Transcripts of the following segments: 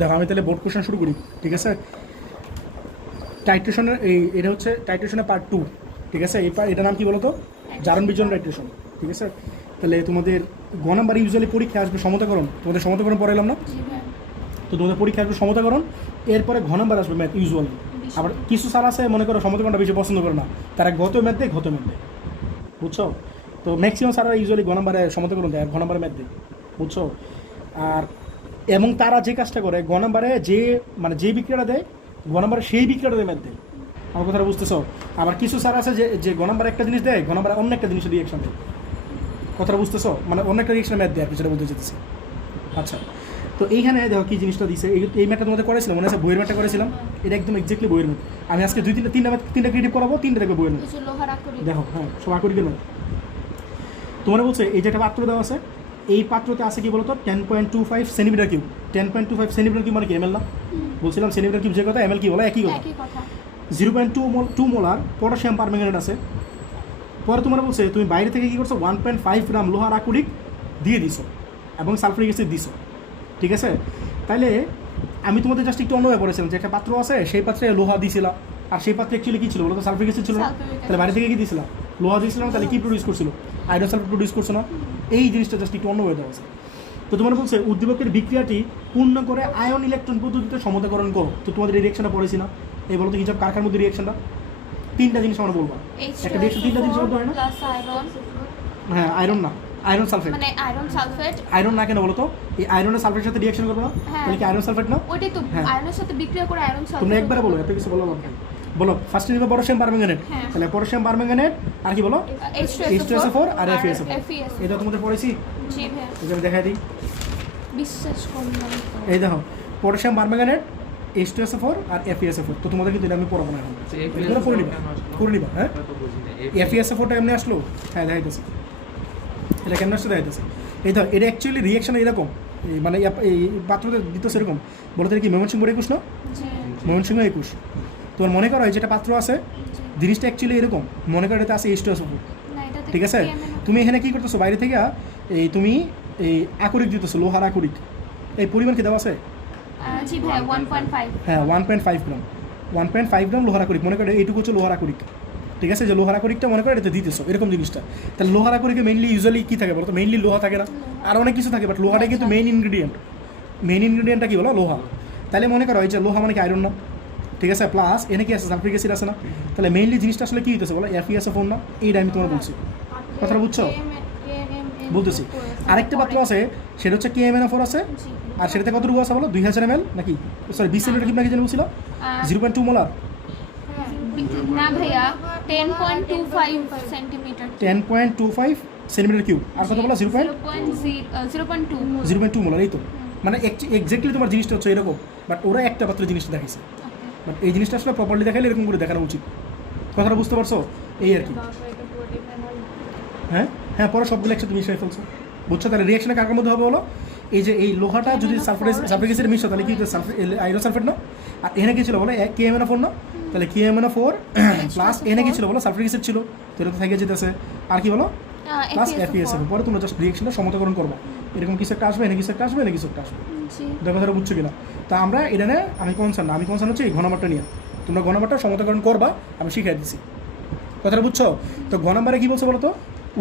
দেখো আমি তাহলে বোর্ড কোশ্চেন শুরু করি, ঠিক আছে। টাইট্রেশনের এটা হচ্ছে টাইট্রেশনের পার্ট 2, ঠিক আছে। এটার নাম কি বলো তো? জারণ বিজন টাইট্রেশন, ঠিক আছে। তাহলে তোমাদের গ নাম্বার ইউজুয়ালি পরীক্ষা আসবে সমতাকরণ, তোমাদের সমতাকরণ পড়াইলাম না? তো তোমাদের পরীক্ষা আসবে সমতাকরণ, এরপরে ঘ নাম্বার আসবে ম্যাথ ইউজুয়ালি। আবার কিছু স্যার আছে মনে করো সমতাকরণটা বেশি পছন্দ করে না, তারা গত ম্যাথ দেয়, বুঝছো? তো ম্যাক্সিমাম স্যাররা ইউজুয়ালি ঘ নাম্বারে সমতাকরণ দেয় আর ঘ নাম্বারে ম্যাথ দেয়, বুঝছো? আর এবং তারা যে কাজটা করে গ নাম্বারে যে বিক্রিয়াটা দেয় গ নাম্বারে সেই বিক্রিয়াটা দেয় ম্যাথ দেয়। আমার কথাটা বুঝতেছো? আবার কিছু স্যার আছে যে গ নাম্বারে একটা জিনিস দেয়, ঘ নাম্বারে অন্য একটা জিনিসের রিয়েকশন দেয়। কথাটা বুঝতেছো? মানে অন্য একটা রিয়েকশন ম্যাথ দেয় আর কিছুটা বলতে যেতেছে। আচ্ছা, তো এইখানে দেখো কি জিনিসটা দিছে। এই ম্যাথটা তোমাদের করেছিলাম, মনে আছে বইয়ের ম্যাথটা করেছিলাম? এটা একদম এক্স্যাক্টলি বইয়ের ম্যাথ। আমি আজকে তিনটা ক্রিয়েটিভ করাবো, তিনটা দেখবে বইয়ের ম্যাথ। দেখো হ্যাঁ, সব আকরিকের ম্যাথ। তোমার বলছে এই যে একটা পাত্র দেওয়া আছে, এই পাত্রতে আছে কি বলতো 10.25 সেন্টিমিটার কিউব। 10.25 সেন্টিমিটার কিউব মানে কি এমএল না? বলছিলাম সেন্টিমিটার কিউব যে কথা, এমএল কি বলে? একই কথা। 0.2 মোলার পটাশিয়াম পারম্যাঙ্গানেট আছে। পরে তোমার বলছে তুমি বাইরে থেকে কি করছো 1.5 গ্রাম লোহার আকরিক দিয়ে দিছো এবং সালফারিক অ্যাসিড দিছো, ঠিক আছে। তাইলে আমি তোমাদের জাস্ট একটু অন্যভাবে পড়েছিলাম যে একটা পাত্র আছে, সেই পাত্রে লোহা দিয়েছিলাম, আর সেই পাত্রে অ্যাকচুয়ালি কী ছিল বলো তো? সালফারিক অ্যাসিড ছিল না? তাহলে বাইরে থেকে কি দিয়েছিলাম? লোহা দিয়েছিলাম, তাহলে কী প্রডিউস করছিল? আয়রন সালফেট প্রডিউস করছো না? এই জিনিসটা জাস্ট একটু অন্যভাবে দেওয়া আছে। তো তোমার বলছে উদ্দীপকের বিক্রিয়াটি পূর্ণ করে আয়ন ইলেকট্রন পদ্ধতিতে সমতাকরণ করো। তো তোমাদের এই রিয়েকশনটা পড়েছি না? এই বলো তো হিসাব কারখার মধ্যে রিয়েকশনটা তিনটা জিনিস আমরা বলবো। একটা রিয়েকশন তিনটা জিনিস বলতে হয় না? হ্যাঁ, আয়রন না, আয়রন সালফেট। মানে আয়রন সালফেট। আয়রন না কেন বলো তো? এই আয়রনের সালফেটের সাথে রিঅ্যাকশন করবে না? তাহলে কি আয়রন সালফেট না? ওইটাই তো আয়রনের সাথে বিক্রিয়া করে আয়রন সালফেট। তুমি একবারে বলো, এত কিছু বলো না। বলো ফার্স্টে নিবে পটাশিয়াম পারম্যাঙ্গানেট, তাহলে পটাশিয়াম পারম্যাঙ্গানেট আর কি বলো? H2SO4 আর FeSO4। এটা তোমাদের পড়েছি? জি ভাই। এটা আমি দেখাই দিই, বিশ্বাস করুন। এই দেখো পটাশিয়াম পারম্যাঙ্গানেট, H2SO4 আর FeSO4। তো তোমাদের কিন্তু এটা আমি পড়াবো না এখন, এগুলো করে নিবা। হ্যাঁ, FeSO4টা এমনি আসলো? হ্যাঁ দেখাইতেছে, এটা কেমন আসছে দেখাইতেছে। এই ধর এটা অ্যাকচুয়ালি রিয়েকশন এরকম, মানে এই পাত্রতে দিতেছে এরকম। বলতে কি ময়মনসিংহ 21 না? ময়মনসিংহ 21। তোমার মনে করো এই যেটা পাত্র আছে, জিনিসটা অ্যাকচুয়ালি এরকম। মনে করো এটাতে আছে H2SO4, ঠিক আছে। তুমি এখানে কী করতেছো? বাইরে থেকে তুমি এই আকরিক দিতেছো, লোহার আকরিক। এই পরিমাণ কি দেওয়া আছে? জি ভাই 1.5। হ্যাঁ 1.5 গ্রাম, 1.5 গ্রাম লোহার আকরিক। মনে করো এইটুকু হচ্ছে লোহার আকরিক, ঠিক আছে। যে লোহার আকরিকটা মনে করো এটাতে দিতেছো এরকম জিনিসটা। তাহলে লোহার আকরিকে মেইনলি ইউজুয়ালি কী থাকে বলো তো? মেইনলি লোহা থাকে না, আর অনেক কিছু থাকে, বাট লোহাটাই কিন্তু মেইন ইনগ্রিডিয়েন্টটা কি বলো? লোহা। তাহলে মনে করো এই যে লোহা মানে কি আয়রন না? ঠিক আছে, প্লাস এনে কি আছে? সালফারিক অ্যাসিড আছে না? তাহলে মেইনলি জিনিসটা আসলে কী হইতেছে বলো? FeSO4 না? এইটা আমি তোমার বলছি, কথাটা বুঝছো? বলতেছি আরেকটা পাত্র আছে, সেটা হচ্ছে KMnO4 আছে, আর সেটাতে কতটুকু আছে বলো? 2000 ml নাকি, সরি 20 সেন্টিমিটার কিউব নাকি যেন বলছিল? 0.2 মোলার না ভাইয়া 10.25 সেন্টিমিটার। 10.25 centimetre cube. আর কত বলো? 0.2 মোলার। এই তো মানে এক্স্যাক্টলি তোমার জিনিসটা হচ্ছে এরকম, বাট ওরা একটা পাত্র জিনিসটা দেখাইছে। বাট এই জিনিসটা আসলে প্রপারলি দেখাইলে এরকম করে দেখানো উচিত। কথাটা বুঝতে পারছো? এই আর কি। হ্যাঁ হ্যাঁ, পরে সবগুলো একসাথে মিশিয়ে ফেলছো, বুঝছো? তাহলে রিয়েকশনে কার মধ্যে হবে বলো? এই যে এই লোহাটা যদি সালফারিক অ্যাসিড মিশো তাহলে কি আয়রন সালফেট না? আর এনে কি ছিল বলো? KMnO4 না? তাহলে KMnO4 প্লাস এনে কি ছিল বলো? সালফারিক অ্যাসিড ছিল, তো এটা তো থেকে যেতেছে। আর কি বলো? Plus FeSO4। পরে তোমরা জাস্ট রিয়েকশনটা সমতাকরণ করবা, এরকম কিছু একটা আসবে, এনে কিছু একটা আসবে, এনে কিছু একটা আসবে। কথাটা বুঝছো কিনা? তা আমরা এটা নিয়ে আমি কনসার্ন হচ্ছে এই ঘ নাম্বারটা নিয়ে। তোমরা ঘ নাম্বারটা সমতাকরণ করবা, আমি শিখিয়ে দিচ্ছি। কথাটা বুঝছো? তো ঘ নাম্বারে কী বলছে বলো তো?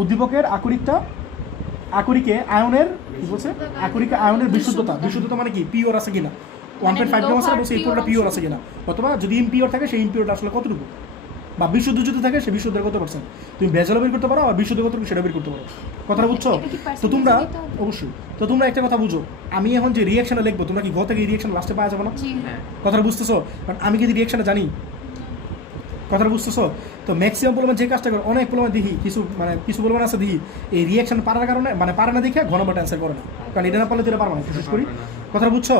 উদ্দীপকের আকরিকে আয়নের কি বলছে? আকরিকে আয়নের বিশুদ্ধতা মানে কি? পিওর আছে কিনা? 1.5 গ্রাম আছে, বলছে এই পুরোটা পিওর আছে কিনা, অথবা যদি ইমপিওর থাকে সেই ইমপিওরটা আসলে কতটুকু, বা বিশুদ্ধ যদি থাকে সেই বিশুদ্ধের কত পার্সেন্ট। তুমি ভেজালও বের করতে পারো, আর বিশুদ্ধ কতটুকু সেটা বের করতে পারো। কথাটা বুঝছো? তো তোমরা অবশ্যই, তো তোমরা একটা কথা বুঝো, আমি এখন যে রিয়েকশনটা লিখবো তোমরা কি ঘ থেকে এই রিয়েকশন লাস্টে পাওয়া যাবে না? কথাটা বুঝতেছো? কারণ আমি যদি রিয়েকশনটা জানি, কথাটা বুঝতেছো? তো ম্যাক্সিমাম পরিমাণ যে কাজটা করে অনেক পরিমাণ দেখি কিছু পরিমাণ আছে দেখি এই রিয়েকশন পারার কারণে পারে না দেখে ঘ নাম্বারটা অ্যান্সার করে না, কারণ এটা না পারলে তো এটা পারবো না। বিশেষ করি কথাটা বুঝছো?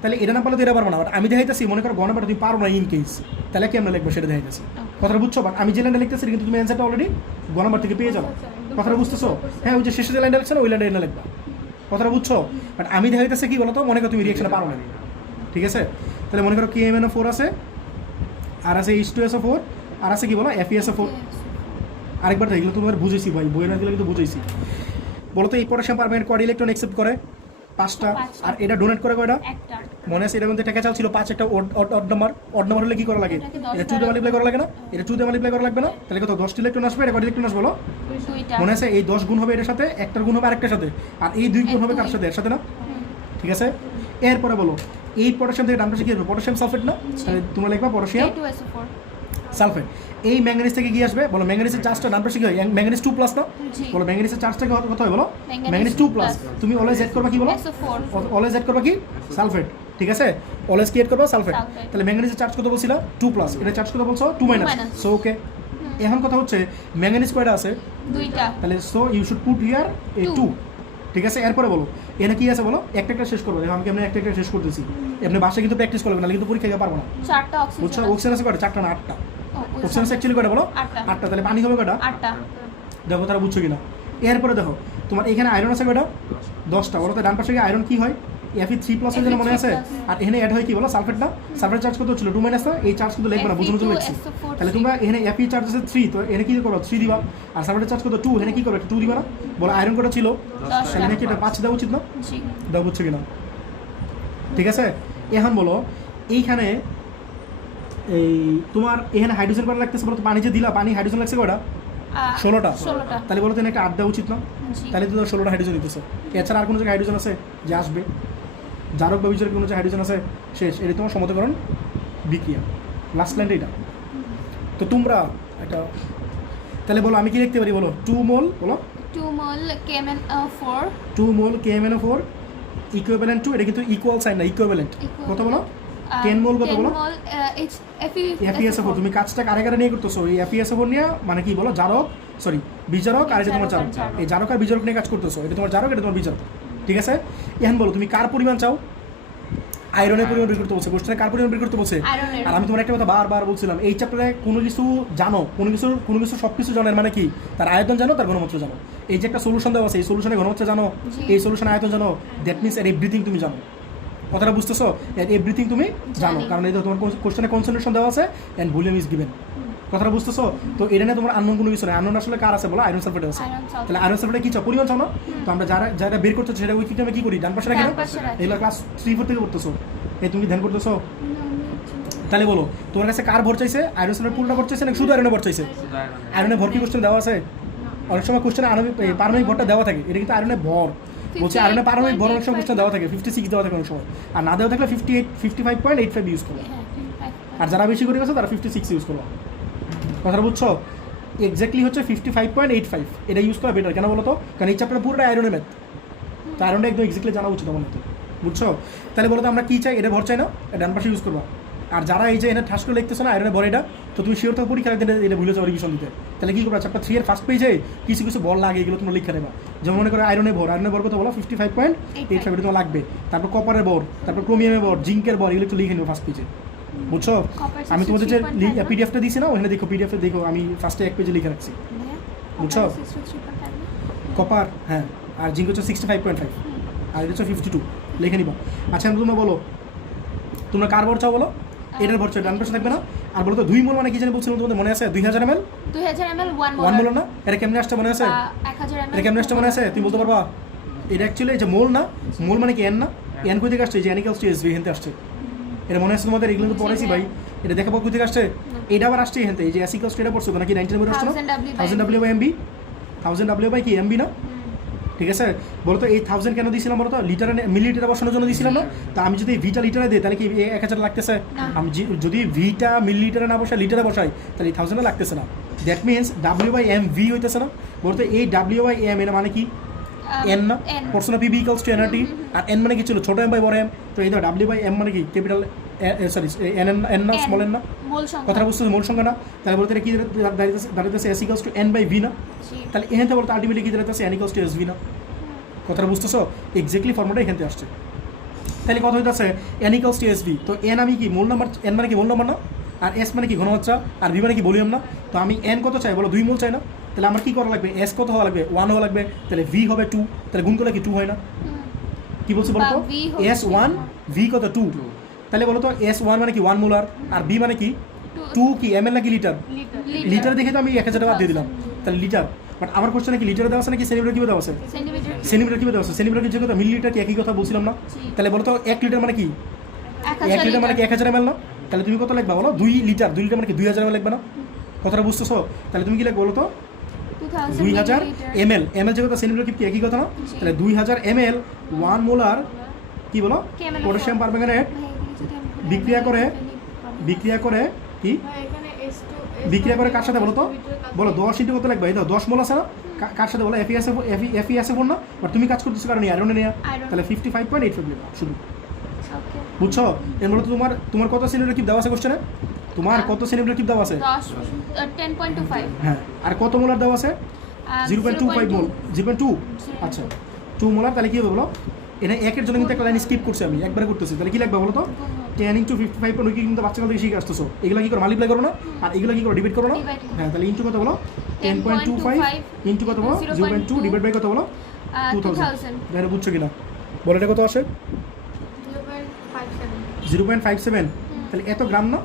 তাহলে এটা না পারলে তো এটা পারবো না, বাট আমি দেখাইতেছি মনে করো ঘ নাম্বারটা তুমি পারো না ইন কেস, তাহলে কি আমরা লিখবো সেটা দেখাইতেছি। কথাটা বুঝছো? বাট আমি যে লাইনটা লিখতেছি কিন্তু তুমি অ্যান্সারটা অলরেডি ঘ নাম্বার থেকে পেয়ে যাবো। কথাটা বুঝতেছো? হ্যাঁ, ওই যে শেষে যে লাইনটা লিখছে না ওই লাইনটা এনে লিখবা। কথাটা বুঝছো? বাট আমি দেখাইতেছি কি বলো তো? মনে করো তুমি রিয়েকশনে পারো না, ঠিক আছে। তাহলে মনে করো KMnO4 আছে, আর আছে H2SO4, আর আছে কি বলো? FeSO4। আরেকবার এগুলো তোমার বুঝেছি ভাই, বইয়ের না দিলে কিন্তু বুঝেছি। বলো তো এই পটাশিয়াম পারম্যাঙ্গানেট কয়টা ইলেকট্রন অ্যাকসেপ্ট করে? 5টা। পাঁচটা। আর এটা ডোনেট করে কয়টা? একটা। মনে আছে এটার মধ্যে টাকা চাল ছিল 5, একটা অড নাম্বার হলে কি করা লাগে? এটাকে 10 এটা 2 দিয়ে মাল্টিপ্লাই করা লাগে না? এটা 2 দিয়ে মাল্টিপ্লাই করা লাগবে না? তাহলে কত 10 ইলেকট্রন আসবে, এটা কত ইলেকট্রন আসবে বলো? দুইটা। মনে আছে এই 10 গুণ হবে এটার সাথে, একটার গুণ হবে আরেকটার সাথে, আর এই 2 গুণ হবে কার সাথে? এর সাথে না? হুম। ঠিক আছে, এরপরে বলো এই পটাশিয়াম থেকে ডান পাশে কি আসবে? পটাশিয়াম সালফেট না? তাহলে তোমরা লিখবা পটাশিয়াম K2SO4 সালফেট। এই ম্যাঙ্গানিজ থেকে কি আসবে বলো? ম্যাঙ্গানিজের চার্জটা ডান পাশে কি হয়? ম্যাঙ্গানিজ 2 প্লাস না? জি। বলো ম্যাঙ্গানিজের চার্জটা কত হয় বলো? Manganese manganese 2 plus. তুমি অলওয়েজ এড করবা কি বলো? SO4 অলওয়েজ এড করবা কি? সালফেট। ঠিক আছে, অলওয়েজ কি এড করবা? সালফেট। Sulfate। তাহলে ম্যাঙ্গানিজের চার্জ কত বলছিলা? 2 প্লাস। এটা চার্জ কত বলছো? 2 মাইনাস। minus। সো ওকে, এখন কথা হচ্ছে ম্যাঙ্গানিজ কয়টা আছে? দুইটা। তাহলে so you should put here a 2। ঠিক আছে, এরপরে বলো এখানে কি আছে বলো? একটা একটা শেষ করবো। দেখো আমি কেমন একটা একটা শেষ করতেছি। আপনি বাসায় কিন্তু প্র্যাকটিস করবেন, নাহলে কিন্তু পরীক্ষা দিতে পারবো না। চারটা বুঝছো? অক্সিজেন। অক্সিজেন আছে কয়টা? 4টা না 8টা। ওই অক্সিজেন আছে অ্যাকচুয়ালি কয়টা বলো? 8টা। 8টা। তাহলে পানি হবে কয়টা? 8টা। দেখো তারা বুঝছো কিনা। এরপরে দেখো তোমার এখানে আয়রন আছে কয়টা? 10টা। বলো তো ডান পাশে আয়রন কি হয়? Fe3+ এর জন্য মনে আছে? Fe3+। আর এখানে অ্যাড হয় কি বলো? সালফেট না? সালফেট চার্জ কত ছিল? 2 মাইনাস না? এই চার্জ কিন্তু লিখবে না, বুঝুন বুঝুন লিখছি। Fe2SO4 তাহলে তোমরা এখানে Fe চার্জ আছে 3, তো এখানে কি করো? 3 দিবা। আর সালফেটের চার্জ কত? 2, এখানে কি করবে? 2 দিবা না? বলো আয়রন কত ছিল? 10টা। তাহলে এখানে কি এটা 5 দেওয়া উচিত না? জি। দেওয়া বুঝছো কিনা? ঠিক আছে, এখন বলো এইখানে এই তোমার এখানে হাইড্রোজেন কয়টা লাগতেছে বলো তো? পানি যে দিলা, পানি হাইড্রোজেন লাগছে কয়টা? 16টা। 16টা। তাহলে বলো তো এখানে একটা 8 দেওয়া উচিত না? জি। তাহলে তো 16টা হাইড্রোজেন দিতেছে। এছাড়া আর কোনো জায়গায় হাইড্রোজেন আছে যে আসবে? জারক বা বিজারক কোনো জায়গায় হাইড্রোজেন আছে? শেষ। এটা তোমার সমতাকরণ বিক্রিয়া, লাস্ট লাইনটা এটা। তো তোমরা এটা তাহলে বলো আমি কি লিখতে পারি বলো? 2 মোল বলো 2 mol KMnO4 2 mole KMnO4 equivalent to, এটা কিন্তু ইকুয়াল সাইন না, ইকুইভ্যালেন্ট। কত বলো? 10 মোল কত বলো? 10 mol FeSO4। তুমি কাজটা কারে কারে নিয়ে করতেছো? এই FeSO4 নিয়ে মানে কি বলো? জারক, সরি বিজারক, আর এটা তোমার জারক। জারক। এই জারক আর বিজারক নিয়ে কাজ করতেছো। এটা তোমার জারক, এটা তোমার বিজারক। ঠিক আছে, এখন বলো তুমি কার পরিমাণ চাও? আয়রনের পরিমাণ বের করতে বলছে। কোশ্চেনে কার পরিমাণ বের করতে বলছে? আয়রনের। আর আমি তোমার একটা কথা বারবার বলছিলাম, এই চ্যাপ্টারে কোনো কিছু জানো, কোনো কিছু সব কিছু জানো, এর মানে কি? তার আয়তন জানো, তার ঘনমাত্রা জানো। এই যে একটা সলিউশন দেওয়া আছে, এই সলিউশনের ঘনমাত্রা জানো, জি। এই সলিউশনের আয়তন জানো, দ্যাট মিনস এর এভরিথিং তুমি জানো। কথাটা বুঝতেছো? এভরিথিং তুমি জানো, জানি। কারণ এই তো তোমার কোশ্চেনে কনসেন্ট্রেশন দেওয়া আছে এন্ড ভলিউম ইজ গিভেন। কথাটা বুঝতেছো? তো এটা নিয়ে তোমার আননোন কোনো কিছু নেই। আননোন আসলে কার আছে বলো? আয়রন সালফেট আছে। Iron sulfate। তাহলে আয়রন সালফেটে কি চাও? পরিমাণ চাও না? তো আমরা যারা যারা বের করতেছো সেটা উইকিটে আমি কি করি? ডান পাশে রাখি না? ডান পাশে রাখি। এগুলো ক্লাস 3-4 থেকে করতেছো। এই তুমি ধ্যান করতেছো? তাহলে বলো তোমার কাছে কার ভর চাইছে? আয়রন সালফেট পুরোটা ভর চাইছে নাকি শুধু আয়রনের ভর চাইছে? আয়রনের ভর কি কোশ্চেন দেওয়া আছে? অনেক সময় কোশ্চেনে পারমাণবিক ভরটা দেওয়া থাকে, এটা কিন্তু আয়রনের ভর। বলছে আয়রনের পারমাণবিক ভর অনেক সময় কোশ্চেন দেওয়া থাকে 56 দেওয়া থাকে অনেক সময়, আর না দেওয়া থাকলে 55.85 ইউজ করো। আর যারা বেশি করে গেছে তারা 56 ইউজ করো। কথাটা বুঝছো? এক্স্যাক্টলি হচ্ছে 55.85, এটা ইউজ করা বেটার। কেন বলো তো? কারণ এই চ্যাপ্টার পুরোটা আয়রনের ম্যাথ, তো আয়রনটা একদম এক্স্যাক্টলি জানা উচিত আমার মতো। বুঝছো? তাহলে বলো তো আমরা কী চাই? এটা ভর চাই না? এটা ডান পাশে ইউজ করবো। আর যারা এই যে এনে ঠাস করে লিখতেছো না আয়রনের ভর এটা, তো তুমি শিওর থাকো পরীক্ষা দিতে এটা ভুলে যাও রিভিশন দিতে। তাহলে কী করবো? চ্যাপ্টার 3 এর ফার্স্ট পেজে কিছু কিছু বল লাগে, এগুলো তোমরা লিখে নেবা। যেমন মনে করো আয়রনের ভর কত বলো? 55.85, এটা তোমার লাগবে। তারপর কপারের ভর, তারপর ক্রোমিয়ামের ভর, জিঙ্কের ভর, এগুলো একটু লিখে নেবো ফার্স্ট পেজে। বুঝছো? আমি তোমাদের যে পিডিএফটা দিয়েছি না, ওখানে দেখো, পিডিএফে দেখো আমি ফার্স্টে 1 পেজে লিখে রাখছি। বুঝছো? কপার, হ্যাঁ, আর জিঙ্ক হচ্ছে 65.5, আর এটা হচ্ছে 52, লিখে নিবা। আচ্ছা তোমরা বলো তোমরা কার ভর চাও বলো? এটার ভর চাও, ডান পাশে থাকবে না? আর বলো তো 2 মোল মানে কি জানি বলছিলাম তোমাদের মনে আছে? 2000 ml 1 মোল না? এটা কেমনে আসছে মনে আছে? 1000 ml এটা কেমনে আসছে মনে আছে? তুমি বলতে পারবা? এটা অ্যাকচুয়ালি যে মোল না, মোল মানে কি এন না? এন কই থেকে আসছে? যে অ্যানিকালস টু এসভি হেনতে আসছে। এটা মনে আছে তোমাদের? এগুলো তো পড়াইছি ভাই। এটা দেখাবো কই থেকে আসছে? এটা আবার আসছে হেনতে, এই যে অ্যাসিকালস এটা পড়ছো নাকি 90 এর মধ্যে আসছে না? 1000 W by MB, 1000 W by কি এমবি না? ঠিক আছে, বলো তো এই 1000 কেন দিয়েছিলাম বলো তো? লিটারে মিলিলিটারে বসানোর জন্য দিয়েছিলাম না? তা আমি যদি ভিটা লিটারে দিই তাহলে কি 1000 লাগতেছে? আমি যদি ভিটা মিলিলিটারে না বসাই, লিটারে বসাই, তাহলে এই 1000 লাগতেছে না। That means W by M V হইতেছে না? বলো তো এই W বাই এম এর মানে কি? এন না? পড়ছো না? PV equals to NRT. আর এন মানে কি ছিল? ছোট এম বাই বড় এম। তো এই তো W বাই এম মানে কি? ক্যাপিটাল সরি এন না, স্মল এন না? কথাটা বুঝতে মোল সংখ্যা না? তাহলে বলতে এটা কি দাঁড়াইতেছে? S equals to N by V না? তাহলে এখানে বলতে আলটিমেটলি কি দাঁড়াইতেছে? N equals to S V না? কথাটা বুঝতেছো? এক্স্যাক্টলি ফর্মুলাটা এখান থেকে আসছে। তাহলে কথা হইতেছে N equals to S V. তো এন আমি কি মোল নাম্বার? এন মানে কি মোল নাম্বার না? আর এস মানে কি ঘনমাত্রা, আর ভি মানে কি ভলিউম না? তো আমি এন কত চাই বলো? 2 মোল চাই না? তাহলে আমার কি করা লাগবে? এস কত হওয়া লাগবে? 1 হওয়া লাগবে। তাহলে ভি হবে 2, তাহলে গুণ করলে কি 2 হয় না? কি বলছি বলো তো? এস 1, ভি কত? 2। তাহলে বলো তো এস 1 মানে কি 1 মোলার, আর ভি মানে কি 2, কি এম এল নাকি লিটার? লিটার দেখে তো আমি 1000 টাকা দিয়ে দিলাম, তাহলে লিটার। বাট আমার কোশ্চেনে কি লিটারে দেওয়া আছে নাকি সেন্টিমিটার কিভাবে দেওয়া আছে? সেন্টিমিটার কিভাবে দেওয়া আছে? সেন্টিমিটার কি যে কথা, মিলিলিটার কি একই কথা বলছিলাম না? জি। তাহলে বলো তো 1 লিটার মানে কি? 1 লিটার মানে কি 1000 ml না? তাহলে তুমি কত লিখবা বলো? 2 লিটার মানে কি 2000 ml লিখবা না? কথাটা বুঝতেছো? তাহলে তুমি কি লিখবে বলো তো? 2000 ml, ml যে কথা সেন্টিমিটার কি একই কথা না? তাহলে 2000 ml 1 মোলার কি বলো? পটাশিয়াম পারম্যাঙ্গানেট বিক্রিয়া করে কি? বিক্রিয়া করে কার সাথে বলো তো? বলো 10 ইন্টু কত লিখবা? এই দাও 10 মোল আছে না? কার সাথে বলো? FeSO4 না? বাট তুমি কাজ করতেছো কারণ আয়রনে নিয়ে, তাহলে 55.85 লিখবা শুধু। ওকে বুঝছো? এর মধ্যে তোমার কত সেন্টিমিটার কিউব দেওয়া আছে কোশ্চেনে? তোমার কত সেন্টিমিটার কিউব দেওয়া আছে? 10.25 হ্যাঁ, আর কত মোলার দেওয়া আছে? 0.25 মোল। 0.2, আচ্ছা 2 মোলার। তাহলে কি হবে বলো? এটা একের জন্য কিন্তু একটা লাইন স্কিপ করছি আমি, একবারে করতেছি। তাহলে কি লিখবা বলো তো? 10 × 55 কি কিন্তু বাচ্চাকাল থেকে শিখে আসতেছো। এগুলো কি করো? মাল্টিপ্লাই করো না? আর এগুলো কি করো? ডিভাইড করো না? হ্যাঁ, তাহলে ইনটু কত বলো? 10.25 ইনটু কত বলো? 0.2 ডিভাইড বাই কত বলো? 2000। দেখো বুঝছো কিনা? বলো এটা কত আসে? 0.57। তাহলে এত গ্রাম না?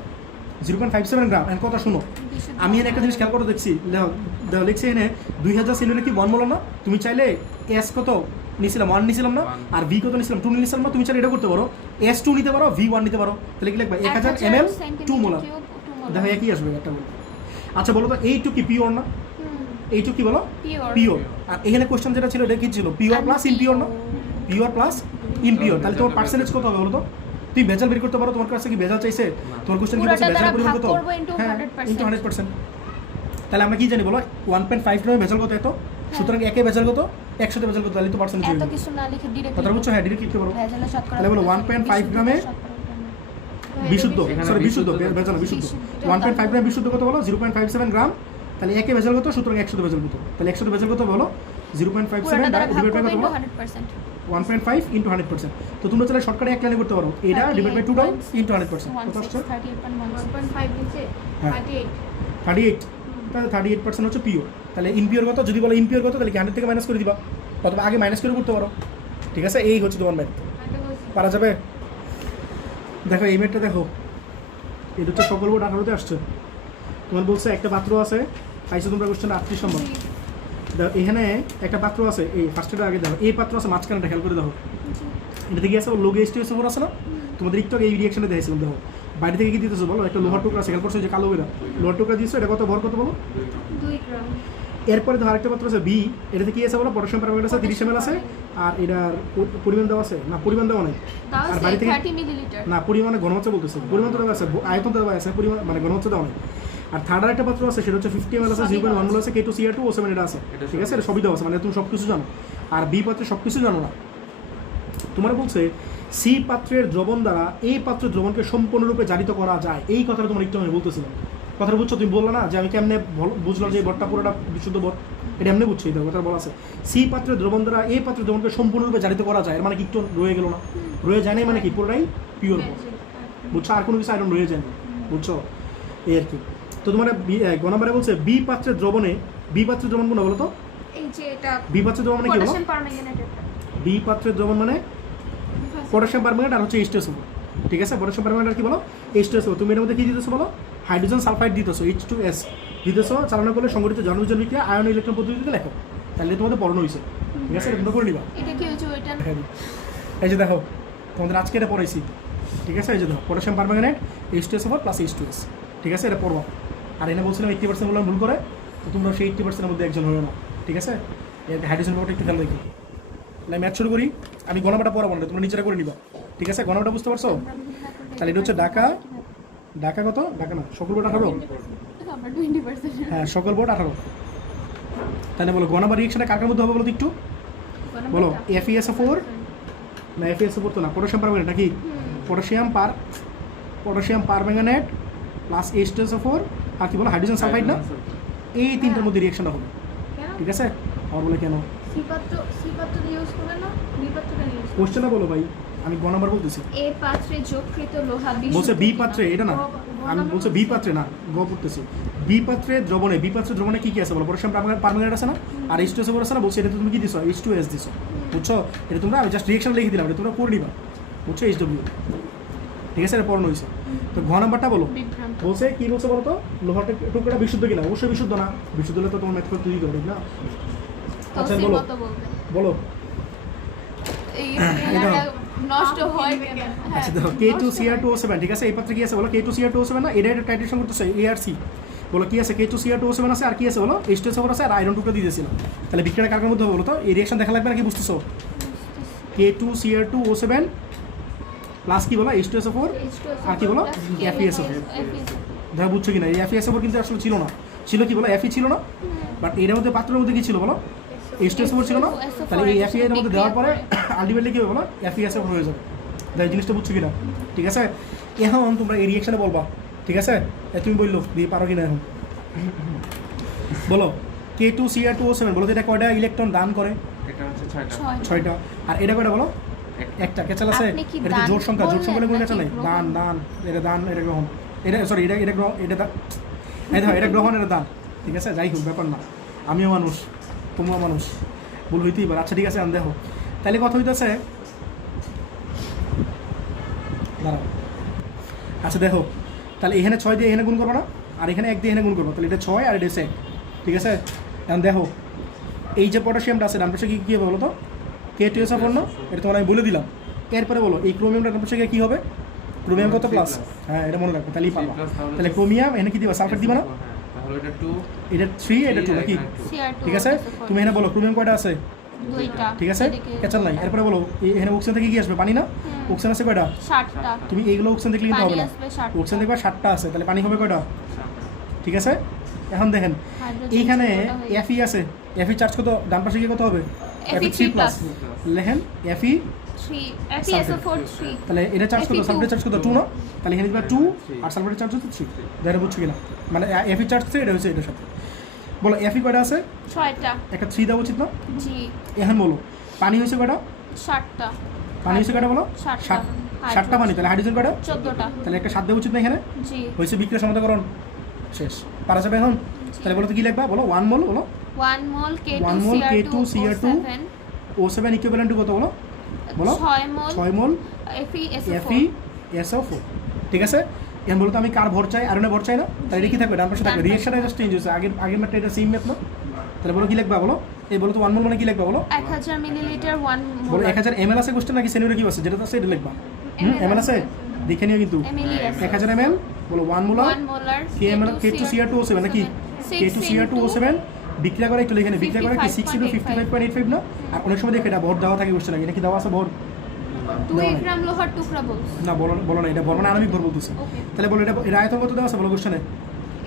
0.57 গ্রাম। এখন কথা শুনো, আমি এখানে একটা জিনিস খেয়াল করে দেখছি, দেখো লিখছি এখানে 2000 সেন্টিমিটার কি 1 মোল না? তুমি চাইলে এস কত নিছিলাম? 1 নিছিলাম না? আর ভি কত নিছিলাম? 2 নিছিলাম না? তুমি চাইলে এটা করতে পারো, S2 নিতে পারো, V1 নিতে পারো। তাহলে কি লিখবা? 1000 ml 2 মোলার। দেখো একই আসবে একটা বলো। আচ্ছা বলো তো এইটু কি পিওর না? এইটু কি বলো? পিওর। আর এখানে কোশ্চেন যেটা ছিল এটা কি ছিল? পিওর প্লাস ইনপিওর না? Pure plus impure. তাহলে তোমার পার্সেন্টেজ কত হবে বলো তো? তুমি ভেজাল বের করতে পারো, তোমার কাছে কি ভেজাল চাইছে? তোমার কোশ্চেন কি বলছে ভেজাল পরিমাণ কত? হ্যাঁ, ইনটু 100%। তাহলে আমরা কি জানি বলো? 1.5 গ্রামে ভেজাল কত এত? সুতরাং একে ভেজাল কত? 100 ভেজাল কত? তাহলে তো পার্সেন্টেজ এত কিছু না লিখে ডাইরেক্ট কথা বুঝছো? হ্যাঁ, ডিরেক্ট লিখতে পারো। ভেজালে শতকরা তাহলে বলো 1.5 গ্রামে বিশুদ্ধ, সরি বিশুদ্ধ, ভেজাল না, বিশুদ্ধ। 1.5 গ্রাম বিশুদ্ধ কত বলো? 0.57 গ্রাম। তাহলে একে ভেজাল কত? সুতরাং 100 ভেজাল কত? তাহলে 100 ভেজাল কত বলো? 0.57 ডিভাইড বাই কত বলো? 1.5 ইনটু 100%। তো তোমরা চাইলে শর্টকাটে এক লাইনে করতে পারো, এটা ডিভাইড বাই 2 দাও ইনটু 100%। কত আসছে? 38। তাহলে 38% হচ্ছে পিওর। তাহলে ইনপিওর কত? যদি বলো ইনপিওর কত, তাহলে কি 100 থেকে মাইনাস করে দিবা, অথবা আগে মাইনাস করে করতে পারো। ঠিক আছে, এই হচ্ছে তোমার ম্যাথ। পারা যাবে? দেখো এই ম্যাথটা দেখো, এটা হচ্ছে সকল বোর্ড 18তে আসছে। তোমার বলছে একটা পাত্র আছে, পাইছো তোমরা কোশ্চেন 38 নম্বর। দেখো এখানে একটা পাত্র আছে, এই ফার্স্টের আগে দেখো এই পাত্র আছে, মাঝখানে খেয়াল করে দেখো, এটা থেকে আছে লোগ H2SO4 আছে না? তোমাদের একটু আগে এই রিঅ্যাকশনে দেখেছিলাম। দেখো বাইরে থেকে কি দিতেছো বলো? একটা লোহার টুকরা আছে, খেয়াল করছো যে কালো বেরা লোহার টুকরা দিয়েছো, এটা কত ভর কত বলো? 2 গ্রাম। এরপরে ধর আরেকটা পাত্র আছে বি, এটাতে কি আছে বলো? পটাশিয়াম পারম্যাঙ্গানেট আছে 30 ml আছে, আর এটার পরিমাণ দেওয়া আছে না? পরিমাণ দেওয়া নাই। আর বাইরে থেকে 30 মিলিলিটার না, পরিমাণে ঘনমাত্রা বলতেছে, পরিমাণ তো দেওয়া আছে, আয়তন দেওয়া আছে, পরিমাণ মানে ঘনমাত্রা দেওয়া নাই। আর থার্ড আরেকটা পাত্র আছে, সেটা হচ্ছে 50 ml আছে, 0.1 মোল আছে, K2Cr2 O7 এটা আছে। ঠিক আছে, এটা সবই দেওয়া আছে, মানে তুমি সব কিছু জানো। আর বি পাত্রে সব কিছু জানো না। তোমার বলছে সি পাত্রের দ্রবণ দ্বারা এই পাত্রের দ্রবণকে সম্পূর্ণরূপে জারিত করা যায়, এই কথাটা তোমার একটু আমি বলতেছিলাম। কথাটা বুঝছো? তুমি বললো না যে আমি কেমনে বুঝলাম যে এই বটটা পুরোটা বিশুদ্ধ বট, এটা এমনি বুঝছো? এই কথা বলা আছে সি পাত্রের দ্রবণ দ্বারা এই পাত্রের দ্রবণকে সম্পূর্ণরূপে জারিত করা যায়, এর মানে কি একটু রয়ে গেল না? রয়ে যায় না মানে কি পুরোটাই পিওর বট, বুঝছো? আর কোনো কিছু আয়রন রয়ে যায় না, বুঝছো? এই আর কি। তো তোমার গ নম্বরে বলছে বি পাত্রের দ্রবণে, বি পাত্রের দ্রবণ কোনটা বলো তো? এই যে এটা বি পাত্রের দ্রবণ মানে কি বলো? Potassium permanganate. বি পাত্রের দ্রবণ মানে পটাশিয়াম পারম্যাঙ্গানেট আর হচ্ছে H2SO4। ঠিক আছে, পটাশিয়াম পারম্যাঙ্গানেট কি বলো? H2SO4। তুমি এর মধ্যে কি দিতেছো বলো? হাইড্রোজেন সালফাইড দিতেছো, H2S দিতেছো। চালনা করলে সংগঠিত জল বিজন বিক্রিয়া আয়ন ইলেকট্রন পদ্ধতিতে লেখো, তাহলে তোমাদের পড়ানো হয়েছে। ঠিক আছে, এটা করে নিবা। এটা কি হচ্ছে ওইটা? এই যে দেখো তোমাদের আজকে এটা পড়াইছি। ঠিক আছে, এই যে দেখো potassium permanganate H2SO4 plus H2S। ঠিক আছে, এটা পড়বা। আর এনে বলছিলাম 80% বললাম ভুল করে, তো তোমরা সেই 80%-এর মধ্যে একজন হয়ে না। ঠিক আছে, হাইড্রোজেন ব্যাপারটা একটু খেয়াল দেখি। ম্যাথ শুরু করি। আমি গণনাটা পড়াবো না, তোমরা নিজেরা করে নিবা। ঠিক আছে, গণনাটা বুঝতে পারছো? তাহলে এটা হচ্ছে ঢাকা কত? ঢাকা না, সকল বোর্ড 18। আমরা 20%। হ্যাঁ, সকল বোর্ড 18। তাহলে বলো গণনা রিয়েকশনটা কার মধ্যে হবে বলো তো একটু বলো? FeSO4 না, FeSO4 তো না, পটাশিয়াম পারম্যাঙ্গানেট নাকি? পটাশিয়াম পারম্যাঙ্গানেট প্লাস H2SO4 আর কি বলো? হাইড্রোজেন সালফাইড না? এই তিনটার মধ্যে রিয়েকশনটা হবে। ঠিক আছে, আর বলে কেন সি পাত্র ইউজ করবে না, বি পাত্রটা ইউজ করবে? কোশ্চেনটা বলো ভাই, আমি গ নাম্বার বলতেছি। এ পাত্রে যোগকৃত লোহা বলছে বি পাত্রে, এটা না, আমি বলছে বি পাত্রে না, গ পড়তেছি। বি পাত্রে দ্রবণে কি কি আছে বলো? পটাশিয়াম পারম্যাঙ্গানেট আছে না, আর H2SO4 আছে না? বলছে এটা তুমি কি দিছো? H2S দিছো, বুঝছো? এটা তোমরা আমি জাস্ট রিয়েকশন লিখে দিলাম, এটা তোমরা করে নিবা, বুঝছো? HW। ঠিক আছে, এটা পড়ানো হয়েছে। তো ঘ নাম্বারটা বলো। বলছে কি বলছে বলো তো? লোহার টুকরাটা বিশুদ্ধ কিনা? অবশ্যই বিশুদ্ধ না। বিশুদ্ধ হলে তো তোমার ম্যাথ করতে দিতে হবে না। আচ্ছা বলো, এই এটা নষ্ট হয় কেন? আচ্ছা দেখো K2Cr2O7 ঠিক আছে, এই পাত্রে কি আছে বলো K2Cr2O7 না, এটা একটা টাইট্রেশন করতেছে ARC, বলো কি আছে K2Cr2O7 আছে আর কি আছে বলো H2SO4 আছে আর আয়রন টুকরো দিয়ে দিয়েছিলাম, তাহলে বিক্রিয়াটা কার কার মধ্যে হবে বলো তো, এই রিঅ্যাকশন দেখা লাগবে না কি বুঝতেছো? K2Cr2O7 প্লাস কি বলো H2SO4 আর কি বলো FeSO4, দেখা বুঝছো কিনা? এই FeSO4 কিন্তু আসলে ছিল না, ছিল কি বলো Fe ছিল না, বাট এর মধ্যে পাত্রের মধ্যে কি ছিল বলো H2SO4 ছিল না, তাহলে এই Fe এর মধ্যে দেওয়ার পরে আলটিমেটলি কি হবে বলো FeSO4 হয়ে যাবে, তাই জিনিসটা বুঝছো কিনা? ঠিক আছে, এখন তোমরা এই রিঅ্যাকশনে বলবা, ঠিক আছে তুমি বললো দিয়ে পারো কিনা এখন বলো K2Cr2O7 বলো তো এটা কয়টা ইলেকট্রন দান করে? এটা হচ্ছে 6টা। 6টা। আর এটা কয়টা বলো? একটা। ক্যাচাল আছে? আপনি কি এটা তো দান জোড় সংখ্যা, জোড় সংখ্যা কোনো বললেন ক্যাচাল নেই। নাকি দান গ্রহণ? দান, এটা দান, এটা গ্রহণ, এটা সরি এটা গ্রহণ, এটা দান, এই দেখো এটা গ্রহণ, এটা দান, ঠিক আছে যাই হোক ব্যাপার না, আমিও মানুষ তোমরাও মানুষ, ভুল হইতেই পারে। আচ্ছা ঠিক আছে আমি দেখো তাহলে কথা হইতেছে, দাঁড়াও আচ্ছা দেখো তাহলে এখানে 6 দিয়ে এখানে গুণ করবো না, আর এখানে 1 দিয়ে এখানে গুণ করবো, তাহলে এটা 6 আর এটা 1, ঠিক আছে? এখন দেখো এই যে পটাশিয়ামটা আছে ডান পাশে কী হবে বলো তো K2SO4 না, এটা তোমার আমি বলে দিলাম। এরপরে বলো এই ক্রোমিয়ামটা ডান পাশে কী হবে? ক্রোমিয়াম কত প্লাস? হ্যাঁ এটা মনে রাখবে তাহলেই পারবা। তাহলে ক্রোমিয়াম এখানে কি দিবা? সালফেট দিবা না? তাহলে এটা 2, এটা 3 এটা 2 নাকি? ঠিক আছে তুমি এখানে বলো ক্রোমিয়াম কয়টা আছে? দুইটা, ঠিক আছে ক্যাচাল নাই। এরপরে বলো এখানে অক্সিজেন থেকে কি আসবে? পানি না? অক্সিজেন আছে কয়টা? 60টা, তুমি এইগুলো অক্সিজেন দেখলে কিন্তু হবে পানি না, আসবে 60টা। অক্সিজেন দেখবা 7টা আছে, তাহলে পানি হবে কয়টা? ঠিক আছে এখন দেখেন হাইড্রোজেন এইখানে ছোটটা হয়ে Fe আছে, Fe চার্জ কত ডান পাশে গিয়ে কত হবে? Fe3 প্লাস লেখেন Fe, 3 FeSO4 3 তাহলে এটা চার্জ কত? Fe2 সালফেট চার্জ কত? 2 না, তাহলে এখানে দিবা 2 আর সালফেটের চার্জ হচ্ছে 3, দেখো বুঝছো কিনা? মানে Fe চার্জ 3, এটা হচ্ছে এটার সাথে। বলো Fe কয়টা আছে? 6টা, একটা 3 দেওয়া উচিত না? জি এখন বলো পানি হয়েছে কয়টা? 60টা, পানি হয়েছে কয়টা বলো? 7টা, 7টা পানি, তাহলে হাইড্রোজেন কয়টা? 14টা, তাহলে একটা 7 দেওয়া উচিত না এখানে? জি হয়েছে বিক্রিয়া সমতাকরণ শেষ, পারা যাবে এখন? তাহলে বলো তো কি লিখবা বলো 1 মোল বলো 1 মোল 1 মোল K2Cr2O7 O7 ইকুইভ্যালেন্ট টু কত বলো? বলো 6 মোল 6 মোল FeSO4 FeSO4, ঠিক আছে? এখন বলো তো আমি কার ভর চাই? আয়রনে ভর চাই না, তাহলে এটা কি থাকবে? ডান পাশে থাকবে, ডান পাশে। রিঅ্যাকশনটা জাস্ট চেঞ্জ হয়েছে, আগের ম্যাথটা এটা সেম ম্যাথ না, তাহলে বলো কি লিখবা বলো? এই বলো তো 1 মোল মানে কি লিখবা বলো? 1000 মিলিলিটার 1 মোল বলো 1000 ml আছে কোশ্চেন নাকি সেন্টিমিটার কিউব আছে, যেটা আছে এটা লিখবা। ml আছে দেখে নিও কিন্তু, ml আছে 1000 ml বলো 1 মোলার 1 মোলার K2Cr2O7 নাকি? K2Cr2O7 বিক্রিয়া করে একটু লিখে নে, বিক্রিয়া করে কি 6 into 55.85 না? আর অনেক সময় দেখে এটা ভর দেওয়া থাকে কোশ্চেন নাকি, এটা কি দেওয়া আছে ভর? 2 গ্রাম লোহার টুকরা বলছে না বলো না, এটা ভর মানে আণবিক ভর বলতেছে, ওকে তাহলে বলো এটা আয়তন কত দেওয়া আছে বলো কোশ্চেনে?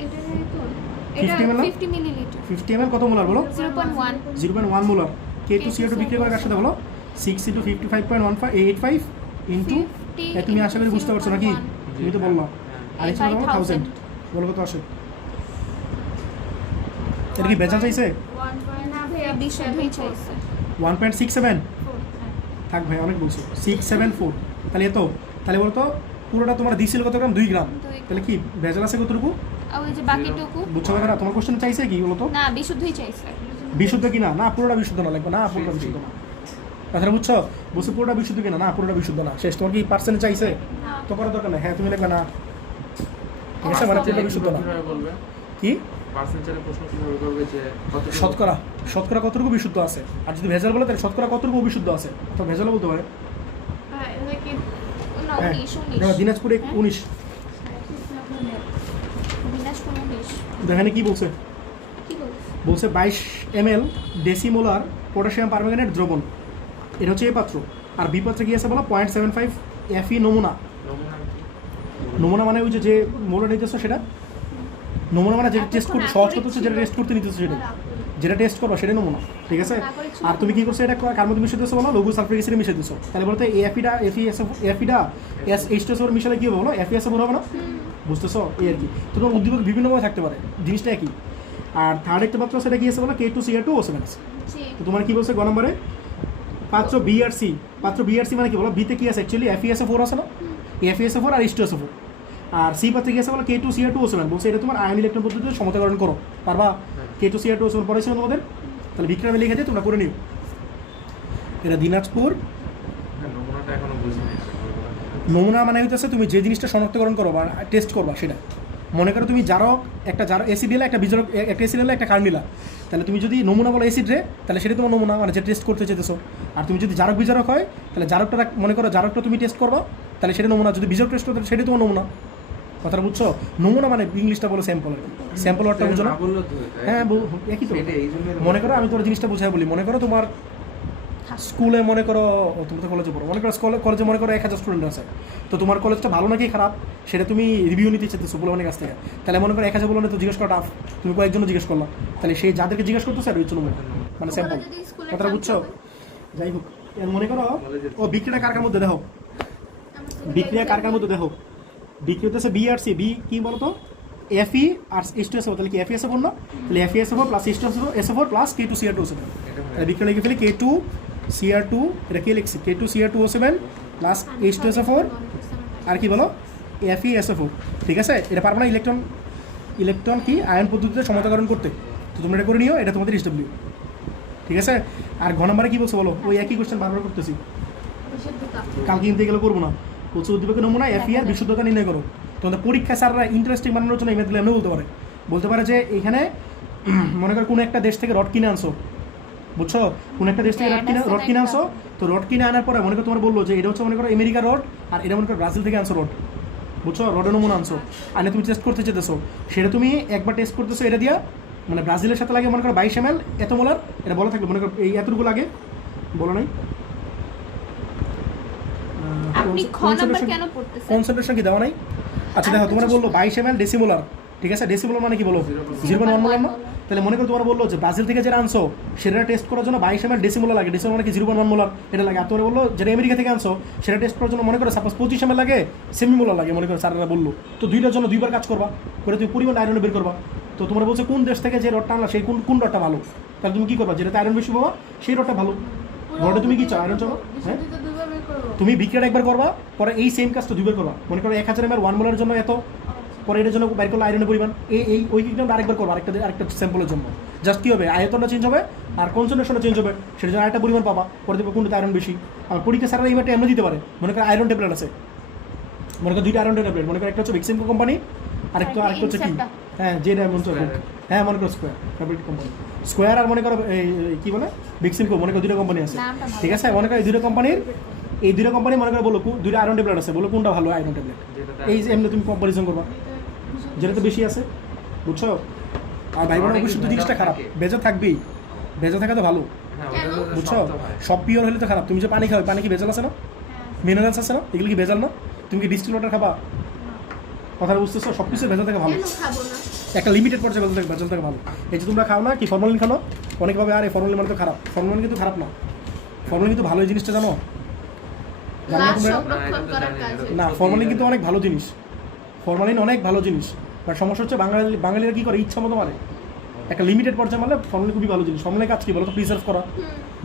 এটা 50 ml? 50 মিলিলিটার 50 ml কত মোলার বলো? 0.1 0.1 মোলার। K2Cr2 বিক্রিয়া করে কার সাথে বলো? 6 into 55.85 ইন্টু, তুমি আশা করি বুঝতে পারছো নাকি? তুমি তো বললো আর এখানে বলো 1000, বলো কত আসে? এটা কি বেচা চাইছে? না ভাইয়া বিশুদ্ধই চাইছে 1.67 থাক ভাই অনেক বলছো, 674, তাহলে এত, তাহলে বলো তো পুরোটা তোমার দিছিল কত গ্রাম? 2 গ্রাম, দুই। তাহলে কি ভেজাল আছে কতটুকু? আর ওই যে বাকিটুকু বুঝছো না? তোমার কোশ্চেন চাইছে কি বলো তো? না বিশুদ্ধই চাইছে বিশুদ্ধ কিনা? না পুরোটা বিশুদ্ধ না, লাগবে না পুরোটা বিশুদ্ধ না, তাছাড়া বুঝছো বলছো পুরোটা বিশুদ্ধ কিনা? না পুরোটা বিশুদ্ধ না, শেষ। তোমার কি পার্সেন্ট চাইছে? তো করার দরকার নেই, হ্যাঁ তুমি লিখবে না, ঠিক আছে? মানে পুরোটা বিশুদ্ধ না। কিভাবে বলবে? কি পার্সেন্টেজের প্রশ্ন কিভাবে করবে যে কত শতকরা, শতকরা কতটুকু বিশুদ্ধ আছে? আর যদি ভেজাল বলে তাহলে শতকরা কতটুকু বিশুদ্ধ আছে, অথবা ভেজালও বলতে পারে। হ্যাঁ এটা কি না হ্যাঁ 19 দেখো, দিনাজপুরে 19, দিনাজপুর 19 দেখেন কি বলছে? কি বলছে বলছে 22 ml ডেসিমোলার পটাশিয়াম পারম্যাঙ্গানেট দ্রবণ, এটা হচ্ছে এই পাত্র। আর বি পাত্রে কি আছে বলো? 0.75 Fe নমুনা। নমুনা কি? নমুনা মানে ওই যে মোলটা নিতেছো সেটা নমুনা, মানে যেটা টেস্ট করতে সহজ করতেছে, যেটা টেস্ট করতে নিতেছো সেটা, যেটা টেস্ট করো সেটা নমুনা, ঠিক আছে? আর তুমি কি করছো? এটা কার মধ্যে মিশিয়ে দিচ্ছো বলো? লঘু সালফারিক অ্যাসিডে মিশিয়ে দিচ্ছো, তাহলে বলতে এই এফিডা H2SO4 মিশালে কি হবে বলো? FeSO4 হবে না? বুঝতেছো? এই আর কি। তো তোমার উদ্দীপক বিভিন্নভাবে থাকতে পারে, জিনিসটা একই। আর থার্ড একটা পাত্র সেটা কি আছে বলো? K2Cr2O7 আছে। জি তো তোমার কি বলছে গ নম্বরে? পাত্র BRC, পাত্র BRC মানে কি বলো? বিতে কি আছে অ্যাকচুয়ালি? FeSO4 আছে না? FeSO4 আর H2SO4। আর সি পাত্রে কি আছে বলো? K2Cr2O7 বলছে এটা তোমার আয়ন ইলেকট্রন পদ্ধতিতে সমতাকরণ করো, পারবা? K2Cr2O7 পড়েছিল তোমাদের, তাহলে বিক্রিয়া আমি লিখে দিই, তোমরা করে নিও। এটা দিনাজপুর। হ্যাঁ, নমুনাটা এখনো বুঝিনি। নমুনা মানে হইতেছে তুমি যে জিনিসটা শনাক্তকরণ করো বা টেস্ট করবা সেটা, মনে করো তুমি জারক একটা জারক অ্যাসিড নিলা, একটা বিজারক একটা অ্যাসিড নিলা, একটা কার্বন নিলা, তাহলে তুমি যদি নমুনা বলো অ্যাসিড রে, তাহলে সেটা তোমার নমুনা, মানে যে টেস্ট করতে চাইতেছো। আর তুমি যদি জারক বিজারক হয়, তাহলে জারকটা মনে করো জারকটা তুমি টেস্ট করবা, তাহলে সেটা নমুনা। যদি বিজারক টেস্ট করো, তাহলে সেটাই তোমার নমুনা। কথাটা বুঝছো? নমুনা মানে ইংলিশটা বলো স্যাম্পল, স্যাম্পল ওয়ার্ডটা বুঝো না? বললো তো হ্যাঁ একই তো। সেটাই, এই জন্যই মনে করো আমি তোমার জিনিসটা বোঝাই বলি, মনে করো তোমার স্কুলে মনে করো, তুমি তো কলেজে পড়ো, মনে করো কলেজে মনে করো 1000 স্টুডেন্ট আছে, তো তোমার কলেজটা ভালো নাকি খারাপ সেটা তুমি রিভিউ নিতে চাইতেছো বলবানের কাছ থেকে। তাহলে মনে করো 1000 বলনে তো জিজ্ঞেস করা টাফ, তুমি কয়েকজনও জিজ্ঞেস করলাম, তাহলে সেই যাদেরকে জিজ্ঞেস করতেছে আর ওই জন্য মানে স্যাম্পল। ওরা যদি স্কুলে কথাটা বুঝছো? যাই হোক, এর মনে করো ও বিক্রিয়া কারকার মধ্যে দেখো, বিক্রিয়া কারকার মধ্যে দেখো, বিক্রিয়া হচ্ছে বি আর সি। বি কি বলতো? এফই আর H2SO4, তাহলে কি FeSO4 না? তাহলে FeSO4 plus H2SO4 plus K2Cr2O7, তাহলে বিক্রিয়া লিখে ফেলি K2Cr2, এটা কে লিখছি? K2Cr2O7 প্লাস H2SO4 আর কি বলো FeSO4। ঠিক আছে, এটা পারবো না ইলেকট্রন কি আয়ন পদ্ধতিতে সমতাকরণ করতে, তো তোমরা এটা করে নিও, এটা তোমাদের SW। ঠিক আছে, আর ঘ নম্বরে কি বলছো বলো? ওই একই কোশ্চেন বারবার করতেছি, কালকে কিনতে গেলে করবো না। বলছে উদ্দীপকের নমুনা FE আর বিশুদ্ধতা নির্ণয় করো। তোমাদের পরীক্ষা স্যাররা ইন্টারেস্টিং বানানোর জন্য এই ম্যাথগুলো এমনি বলতে পারে যে এখানে মনে করো কোনো একটা দেশ থেকে রড কিনে আনছো, বুঝছো? কোনো একটা দেশ থেকে রড কিনে আনছো, তো রড কিনে আনার পরে মনে করো তোমার বললো যে এটা হচ্ছে মনে করো আমেরিকা রড, আর এটা মনে করো ব্রাজিল থেকে আনছো রড, বুঝছো? রডের নমুনা আনছো, আর তুমি টেস্ট করতে চেতেছো, সেটা তুমি একবার টেস্ট করতেছো এটা দিয়া, মানে ব্রাজিলের সাথে লাগে মনে করো 22 ml এত মোলার, এটা বলা থাকবে মনে করো এই এতটুকু লাগে, বলো নাই? আপনি খ নাম্বার কেন পড়তেছেন? কনসেন্ট্রেশন কি দেওয়া নাই? আচ্ছা দেখো, তোমার বললো 22 ml ডেসিমোলার, ঠিক আছে? ডেসিমোলার মানে কি বলো? 0.1 মোলার না? তাহলে মনে করো তোমার বললো যে ব্রাজিল থেকে যেটা আনছো সেটা টেস্ট করার জন্য 22 ml ডেসিমোলার লাগে, ডেসিমোলার মানে কি 0.1 মোলার এটা লাগে। আর তোমার বললো যেটা আমেরিকা থেকে আনছো সেটা টেস্ট করার জন্য মনে করো সাপোজ 25 ml লাগে, সেমিমোলার লাগে, মনে করো স্যাররা বললো। তো দুইটার জন্য দুইবার কাজ করবা, করে তুমি পরিমাণ আয়রন বের করবা। তো তোমার বলছে কোন দেশ থেকে যে রডটা আনলা সেই কোন রডটা ভালো, তাহলে তুমি কি করবা? যেটাতে আয়রন বেশি পাবা সেই রডটা ভালো। রডে তুমি কি চাও? আয়রন চাও? হ্যাঁ, তুমি বিক্রিয়া একবার করবা, পরে এই সেম কাজটা দুইবার করবা। মনে করো 1000 ml 1 মোলারের জন্য এত, পরে এটার জন্য বাইর করলে আয়রনের পরিমাণ এই ওই কিংবা আরেকবার করবা আরেকটা স্যাম্পলের জন্য। জাস্ট কি হবে? আয়তনটা চেঞ্জ হবে আর কনসেন্ট্রেশনটা চেঞ্জ হবে, সেটার জন্য আরেকটা পরিমাণ পাবা, পরে দেখবে কোনটা আয়রন বেশি। আর পরীক্ষা স্যাররা এই ম্যাটটা এমনি দিতে পারে, মনে করো আয়রন ট্যাবলেট আছে, মনে করো 2টা আয়রন ট্যাবলেট, মনে করো একটা হচ্ছে ভিক্সিমকো কোম্পানি, আরেকটা হচ্ছে কি, হ্যাঁ যেটা মনে করো, হ্যাঁ মনে করো স্কোয়ার ফেভারিট কোম্পানি স্কোয়ার, আর মনে করো এই কি বলে ভিক্সিমকো, মনে করো 2টা কোম্পানি আছে, ঠিক আছে? মনে করো এই 2টা কোম্পানি মনে করো বলো 2টা আয়রন ট্যাবলেট আছে, বলো কোনটা ভালো আয়রন ট্যাবলেট, এই যে এমনি তুমি কম্পারিজন করবা, যেটা তো বেশি আছে, বুঝছো? আর ভাই বোনের অবশ্যই জিনিসটা খারাপ, বেজা থাকবেই, বেজা থাকা তো ভালো, বুঝছো? সব পিওর হলে তো খারাপ। তুমি যে পানি খাও, পানি কি বেজাল আছে না? মিনারেলস আছে না? এগুলো কি বেজাল না? তুমি কি ডিস্টিল ওয়াটার খাবা? কথা বুঝতেছো? সব কিছু ভেজাল থাকে ভালো, একটা লিমিটেড পর্যায়ে ভেজাল থাকে ভালো। এই যে তোমরা খাও না কি ফর্মালিন খাও, অনেকভাবে আর এই ফর্মালিন মানে তো খারাপ, ফর্মালিন কিন্তু খারাপ না, ফর্মালিন কিন্তু ভালো জিনিসটা জানো? জানো তোমরা? না, ফর্মালিন কিন্তু অনেক ভালো জিনিস, ফর্মালিন অনেক ভালো জিনিস। বাট সমস্যা হচ্ছে বাঙালিরা কি করে ইচ্ছা মতো মারে, একটা লিমিটেড পর্যায়ে মারলে ফর্মালিন খুবই ভালো জিনিস। ফর্মালিন কাজ কি বলো তো? প্রিজার্ভ করা,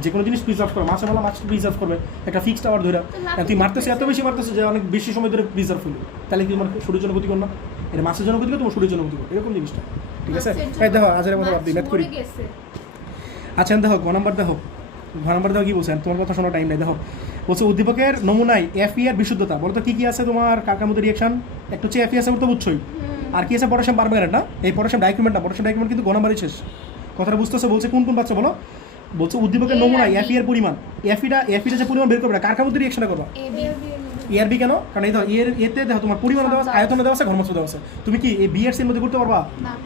যে কোনো জিনিস প্রিজার্ভ করা, মাছ প্রিজার্ভ করবে একটা ফিক্সড আওয়ার ধরে। তুই মারতেছে এত বেশি মারতেছে যে অনেক বেশি সময় ধরে প্রিজার্ভ হলো, তাহলে কি তোমার শরীরের জন্য ক্ষতিকর না? এটা মাছের জন্য ক্ষতিকর, তোমার শরীরের জন্য ক্ষতিকর, এরকম জিনিসটা, ঠিক আছে? এই দেখো আজের কথা বাদ দিই, ম্যাথ করি। আচ্ছা দেখো ঘ নাম্বার দেখো কি বলছেন, তোমার কথা শোনার টাইম নাই। দেখো বলছে উদ্দীপকের নমুনায় FE এর বিশুদ্ধতা বলো তো কি আছে তোমার কাকার মধ্যে রিঅ্যাকশন? একটা হচ্ছে FE আছে, তো বুঝছোই। আর কি আছে? পটাশিয়াম পারম্যাঙ্গানেট না? এই পটাশিয়াম ডাইক্রোমেট না, পটাশিয়াম ডাইক্রোমেট কিন্তু ঘ নাম্বারই শেষ। কথাটা বুঝতেছে? বলছে কোন বাচ্চা বলো? বলছে উদ্দীপকের নমুনায় FE এর পরিমাণ, FEটা যে পরিমাণ বের করবে কার মধ্যে রিঅ্যাকশনটা করবা? ARB কেন? কারণ এই ধর এতে দেখো তোমার পরিমাণ দেওয়া আছে, আয়তন দেওয়া আছে, ঘনমাত্রা দেওয়া আছে। তুমি কি এই বি এর সি এর মধ্যে করতে পারবা?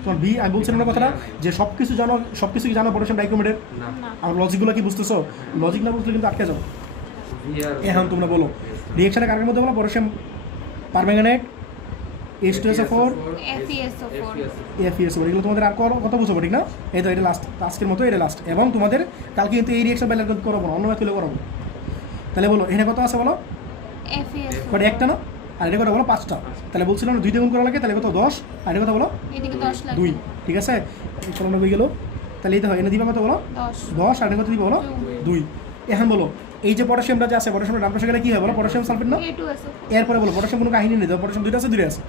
তোমার বি আমি বলছিলাম না কথাটা যে সবকিছু কি জানো পটাশিয়াম ডাইক্রোমেটের? আর লজিকগুলো কি বুঝতেছো? লজিক না বুঝলে কিন্তু আটকে যাও। এখন তোমরা বলো রিঅ্যাকশনে কার মধ্যে বলো? পটাশিয়াম পারম্যাঙ্গানেট, H2SO4, FeSO4, এগুলো তোমাদের আর কত বুঝবো, ঠিক না? এই তো এটা লাস্ট, আজকের মতো এটা লাস্ট। এবং তোমাদের কালকে কিন্তু এই রিঅ্যাকশন বাইরে করাবো না, অন্য ম্যাথ তুলে করাবো। তাহলে বলো এখানে কত আছে বলো? বাট একটা না, আর এটা কথা বলো 5টা। তাহলে বলছিলাম না 2 দিয়ে গুণ করা লাগে, তাহলে কত 10, আর এটা কথা বলো 2, ঠিক আছে? চলো হয়ে গেল। তাহলে এই দেখো এনে দিবা কত বলো? 10, আর এটা কত দিবা বলো? 2। এখন বলো এই যে পটাশিয়ামটা যে আছে, পটাশিয়ামের নাম পাশে গেলে কি হয় বলো? পটাশিয়াম সালফেট না? এরপরে বলো পটাশিয়াম কোনো কাহিনী নেই, পটাশিয়াম 2টা আছে, 2টা আছে।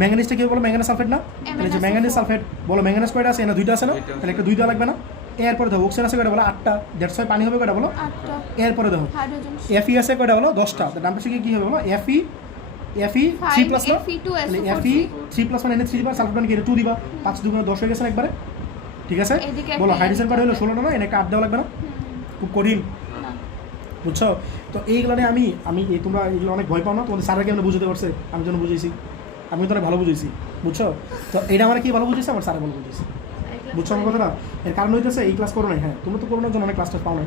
ম্যাঙ্গানিজটা কি বলো? ম্যাঙ্গানিজ সালফেট না? তাহলে যে ম্যাঙ্গানিজ সালফেট বলো, ম্যাঙ্গানিজ কয়টা আছে? না 2টা আছে না? তাহলে একটা 2 দেওয়া লাগবে না? এরপরে দেখো অক্সিজেন আছে কয়টা বলো? 8টা, দ্যাটস ওয়াই পানি হবে কয়টা বলো? 8টা। এরপরে দেখো FE আছে কয়টা বলো? 10টা। তার নাম পাশে কি হবে বলো? FE Fe 3 প্লাস না Fe2SO4 তাহলে Fe 3 প্লাস মানে NH3 দিবা সালফার মানে কি 2 দিবা 5 2 10 হয়ে গেছে না একবারে ঠিক আছে এদিকে বলো একটা হাইড্রোজেন পার হলো একটা 16 না এনে একটা 8 দেওয়া লাগবে না হুম, খুব কঠিন না। বুঝছো তো এইগুলো নিয়ে আমি এই তোমরা এগুলো অনেক ভয় পাও না তোমাদের স্যাররা কেমন বুঝতে পারছে আমি যেন বুঝেছি আমি তো অনেক ভালো বুঝেছি বুঝছো তো এটা আমার কি ভালো বুঝেছে আমার স্যার ভালো বুঝেছে বুঝছো আমার কথাটা এর কারণ হইতেছে এই ক্লাস করো নাই হ্যাঁ তোমরা তো করোনার জন্য অনেক ক্লাসটা পাও নাই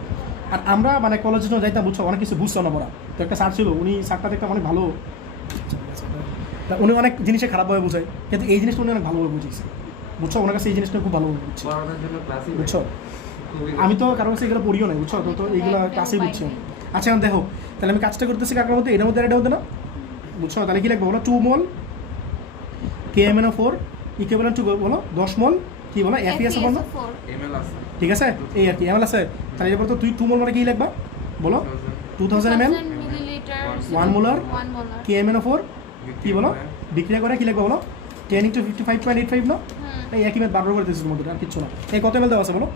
আর আমরা মানে কলেজে যখন যাইতাম বুঝছো অনেক কিছু বুঝছো না পড়া তো একটা স্যার ছিল উনি স্যারটা দেখতাম অনেক ভালো তা উনি অনেক জিনিসে খারাপভাবে বোঝায় কিন্তু এই জিনিসটা উনি অনেক ভালোভাবে বুঝিয়েছে বুঝছো ওনার কাছে এই জিনিসটা খুব ভালোভাবে বুঝছে পড়ানোর জন্য ক্লাসই বুঝছো খুবই আমি তো কারোর কাছে এগুলো পড়িও নাই বুঝছো তো তো এইগুলো ক্লাসেই বুঝছি আমি। আচ্ছা এখন দেখো তাহলে আমি কাজটা করতেছি কাকার মধ্যে এটার মধ্যে এটা মধ্যে না বুঝছো তাহলে কি লাগবে বলো 2 মোল KMnO4 ইকুইভ্যালেন্ট টু বলো 10 মোল কি বলো FeS বলো FeSO4 এমএল আছে ঠিক আছে এই আর কি এমএল আছে তাহলে এটা বলতো তুই 2 মোল মানে কি লাগবে বলো 2000 ml 1000 millilitre 1 molar 1 molar KMnO4 কি বলো বিক্রিয়া করে কি লাগবে বলো 10 × 55.85 না এই একই ম্যাথ বারবার করে দিয়েছিস তোমাদের আর কিছু না এই কত ml দেওয়া আছে বলো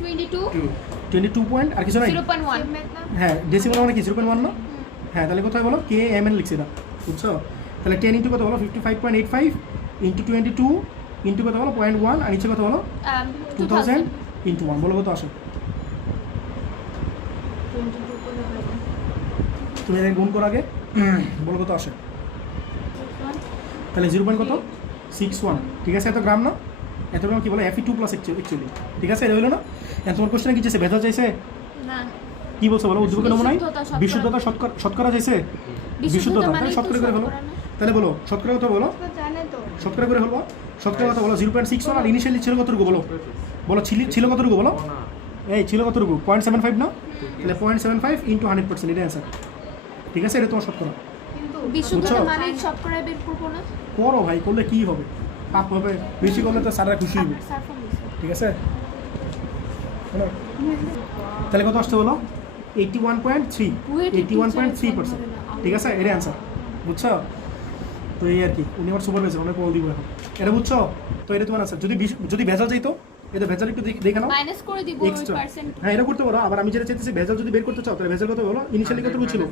22 22 পয়েন্ট আর কিছু নাই 0.1 হ্যাঁ ডেসিমাল মানে কি 0.1 না হ্যাঁ তাহলে কোথায় বলো KMn লিখছি না বুঝছো তাহলে 10 ইন্টু কত বলো 55.85 ইন্টু 22 ইন্টু কত বলো 0.1 আর নিচে কত বলো 2000 ইন্টু 1 বলো কত আসে তুমি এখানে গুণ করো আগে বলো কত আসে তাহলে 0. কত 61 ঠিক আছে এত গ্রাম না এত গ্রাম কি বলো Fe2 প্লাস অ্যাকচুয়ালি ঠিক আছে এটা হলো না এখন তোমার কোশ্চেনে কি চাইছে ভেজাল চাইছে না কি বলছো বলো উদ্যোগের নমুনায় বিশুদ্ধতা, শতকরা। বিশুদ্ধতা শতকরা চাইছে বিশুদ্ধতা তাহলে শতকরা করে ফেলো তাহলে বলো শতকরা কত বলো জানে তো শতকরা করে ফেলবো শতকরা কত বলো 0.61 আর ইনিশিয়ালি ছিল কতটুকু বলো বলো ছিল কতটুকু বলো এই ছিল কতটুকু 0.75 না তাহলে 0.75 ইন্টু 100% এটা অ্যান্সার ঠিক আছে এটা তোমার শতকরা কিন্তু বিশুদ্ধতা বুঝছো? মানে শতকরা বের করব না করো ভাই করলে কি হবে পাপ হবে বেশি করলে তো স্যাররা খুশি হবে সারফাম ঠিক আছে হলো? তাহলে কত আসছে বলো 81.3 81.3% ঠিক আছে এটা অ্যান্সার বুঝছো তো এই আর কি উনি আমার সুপারভাইজার অনেক বল দিব এখন এটা বুঝছো তো এটা তোমার আনসার যদি ভেজাল যাইতো এটা ভেজাল একটু দেখে নাও মাইনাস করে দিব ওই এক্সট্রা পার্সেন্ট হ্যাঁ এটা করতে পারো আবার আমি যেটা চাইতেছি ভেজাল যদি বের করতে চাও তাহলে ভেজাল কত বলো ইনিশিয়ালি কত ছিল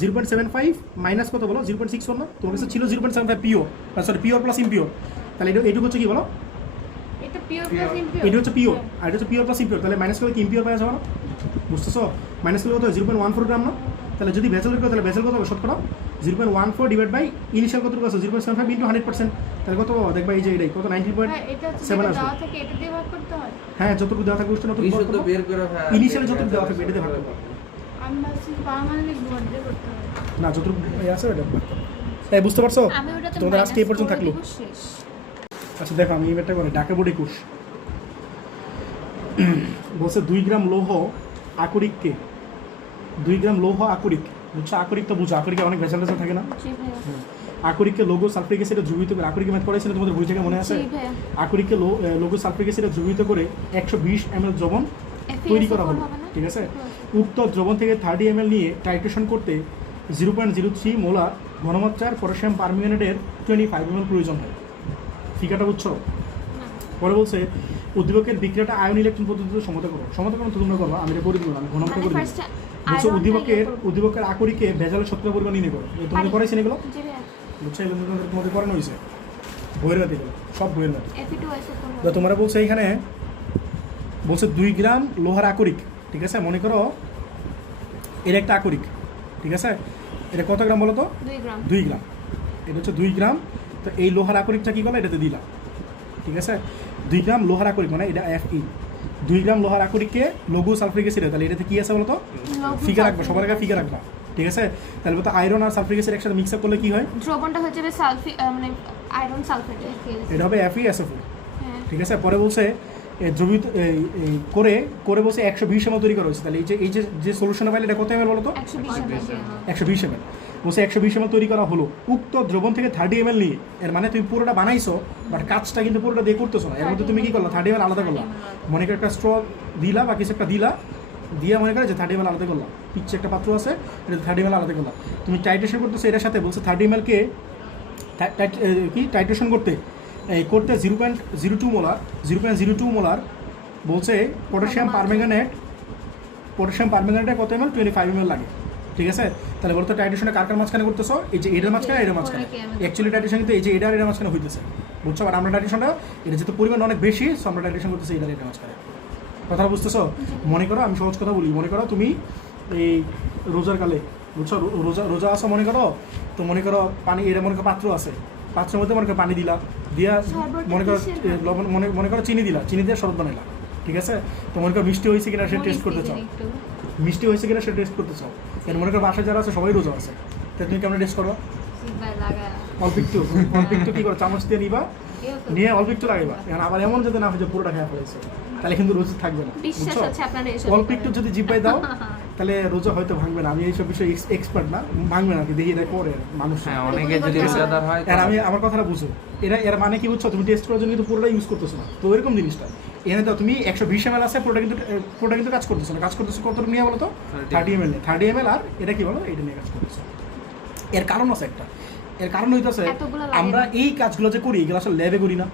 0.75 মাইনাস কত বলো 0.61 না তোমার কাছে ছিল 0.75 pure sorry pure plus impure তাহলে এইটুকু হচ্ছে কি বলো এটা পিওর প্লাস ইমপিওর এটা হচ্ছে পিওর আর এটা হচ্ছে পিওর প্লাস ইমপিওর তাহলে মাইনাস করলে কি ইমপিওর পাওয়া যাবে না বুঝতেছো মাইনাস করলে কত 0.14 গ্রাম না তাহলে যদি ভেজাল বের করো তাহলে ভেজাল কত হবে শতকরা 0.14 ডিভাইড বাই ইনিশিয়াল কত আছে 0.75 ইন্টু 100% তাহলে কত পাবো দেখবা এই যে এটাই কত 90.7 এটা হচ্ছে আসবে দেওয়া থাকে এটা দিয়ে ভাগ করতে হয় হ্যাঁ যতটুকু দেওয়া থাকবে ওটা বিশুদ্ধ বের করে ভাই ইনিশিয়ালি যতটুকু দেওয়া থাকবে এটাতে ভাগ করবো আমি ভাবছি পারমানেন্ট গুণ দিয়ে করতে হয় না যতটুকু আছে ওটা ভাগ করবো এই বুঝতে পারছো আমি ওটাতে তোমাদের আজকে এই পর্যন্ত থাকলো শেষ আচ্ছা দেখো আমি এবারটা করে ঢাকা বোর্ডে কোর্স বলছে 2 গ্রাম লৌহ আকরিককে 2 গ্রাম লৌহ আকরিক বুঝছো আকরিক তো বুঝো আকরিকে অনেক ভেজাল ভেজাল থাকে না জি ভাইয়া আকরিককে লোগো সালফিক অ্যাসিডে ধ্রুবিত করে আকরিকে ম্যাথ পড়াইছিল তোমাদের বই থেকে মনে আছে জি ভাইয়া আকরিককে লোগো সালফিক অ্যাসিডে ধ্রুবিত করে 120 ml দ্রবণ তৈরি করা হলো ঠিক আছে উক্ত দ্রবণ থেকে 30 ml নিয়ে টাইট্রেশন করতে 0.03 মোলার ঘনমাত্রার পটাশিয়াম পারম্যাঙ্গানেটের 25 ml প্রয়োজন হয় ফিগারটা বুঝছো পরে বলছে উদ্দীপকের বিক্রিয়াটা আয়ন ইলেকট্রন পদ্ধতিতে সমতাকরণ তো তোমরা করবা আমি এটা করে দিব আমি ঘনমাত্রা করে দিব বলছো উদ্দীপকের আকরিকে ভেজালের শতকরা পরিমাণ নিয়ে করো তোমরা করাইছেন এগুলো জি ভাইয়া বুঝছো এগুলো তোমাদের করানো হয়েছে বইয়ের রাতে এগুলো সব বইয়ের রাতে Fe2SO4 তো তোমরা বলছো এখানে বলছে 2 গ্রাম লোহার আকরিক ঠিক আছে মনে করো এর একটা আকরিক ঠিক আছে এটা কত গ্রাম বলো তো 2 গ্রাম 2 গ্রাম এটা হচ্ছে 2 গ্রাম তো এই লোহার আকরিকটা কী করলো এটাতে দিলাম ঠিক আছে 2 গ্রাম লোহার আকরিক মানে এটা Fe 2 গ্রাম লোহার আকরিককে লঘু সালফিক অ্যাসিড তাহলে এটাতে কী আছে বলো তো ফিগার রাখবা সবার আগে ফিগার রাখবা ঠিক আছে তাহলে বলতো আয়রন আর সালফিক অ্যাসিড একসাথে মিক্স আপ করলে কী হয় দ্রবণটা হয়ে যাবে মানে আয়রন সালফেট এটা হবে FeSO4 হ্যাঁ ঠিক আছে পরে বলছে দ্রবিত করে বলছে 120 ml তৈরি করা হয়েছে তাহলে এই যে সলিউশন পাইলে এটা কত ml বলো তো 120 ml বলছে 120 ml তৈরি করা হলো উক্ত দ্রবণ থেকে 30 ml নিয়ে এর মানে তুমি পুরোটা বানাইছো বাট কাজটা কিন্তু পুরোটা দিয়ে করতেছো না এর মধ্যে তুমি কি করলা 30 ml আলাদা করলা মনে করে একটা স্ট্র দিলা বা কিছু একটা দিলা দিয়ে মনে করে যে 30 ml আলাদা করলা পিচ্ছে একটা পাত্র আছে এটা 30 ml আলাদা করলা তুমি টাইট্রেশন করতেছো এটার সাথে বলছে 30 ml কে কি টাইট্রেশন করতে 0.02 মোলার বলছে পটাশিয়াম পারম্যাঙ্গানেট কত ml 25 ml লাগে ঠিক আছে? তাহলে বলতো টাইট্রেশনে কার কার মাঝখানে করতেছো? এই যে এটার মাঝখানে এটার মাঝখানে। অ্যাকচুয়ালি টাইট্রেশন কিন্তু এই যে এটা আর এটার মাঝখানে হইতেছে, বুঝছো? আর আমরা টাইট্রেশনটা এটা যেহেতু পরিমাণ অনেক বেশি, সো আমরা টাইট্রেশন করতেছি এটা আর এটার মাঝখানে। কথা বুঝতেছো? মনে করো, আমি সহজ কথা বলি, মনে করো তুমি এই রোজার কালে, বুঝছো, রোজা আসো মনে করো, তো মনে করো পানি, এটা মনে করো পাত্র আছে, পাত্রের মধ্যে মনে করো পানি দিলা, দিয়া মনে করো লবণ, মনে করো চিনি দিলা, চিনি দিয়ে শরবত বানাইলা, ঠিক আছে? তো মনে করো মিষ্টি হয়েছে কিনা সে টেস্ট করতে চাও, মিষ্টি হয়েছে কিনা সে টেস্ট করতে চাও। এর মনে করো বাসায় যারা আছে সবাই রোজা আছে, তো তুমি কেমন টেস্ট করবা? অল্প একটু কি করো, চামচ দিয়ে নিবা, নিয়ে অল্প একটু লাগাইবা। এখন আবার এমন যাতে না হয় যে পুরোটা খেয়ে ফেলেছে, তাহলে কিন্তু রোজা থাকবে না, বুঝছো? অল্প একটু যদি জিব্বাই দাও তাহলে রোজা হয়তো ভাঙবে না। আমি এইসব বিষয়ে এক্সপার্ট না, ভাঙবে না, দেখি এটা করে মানুষ। হ্যাঁ, অনেকে যদি রোজাদার হয় আর আমি আমার কথাটা বুঝো, এর মানে কি বুঝছো? তুমি টেস্ট করার জন্য কিন্তু পুরোটা ইউজ করতেছো না, তো এরকম জিনিসটা এনে দাও। তুমি 120 ml আছে, পুরোটা কিন্তু কাজ করতেছো না। কাজ করতেছো কতটা নিয়ে বলো তো? 30 ml, 30 ml। আর এটা কি বলো? এটা নিয়ে কাজ করতেছো। এর কারণ আছে একটা, এর কারণ হইতেছে আমরা এই কাজগুলো যে করি এগুলো আসলে ল্যাবে করি না।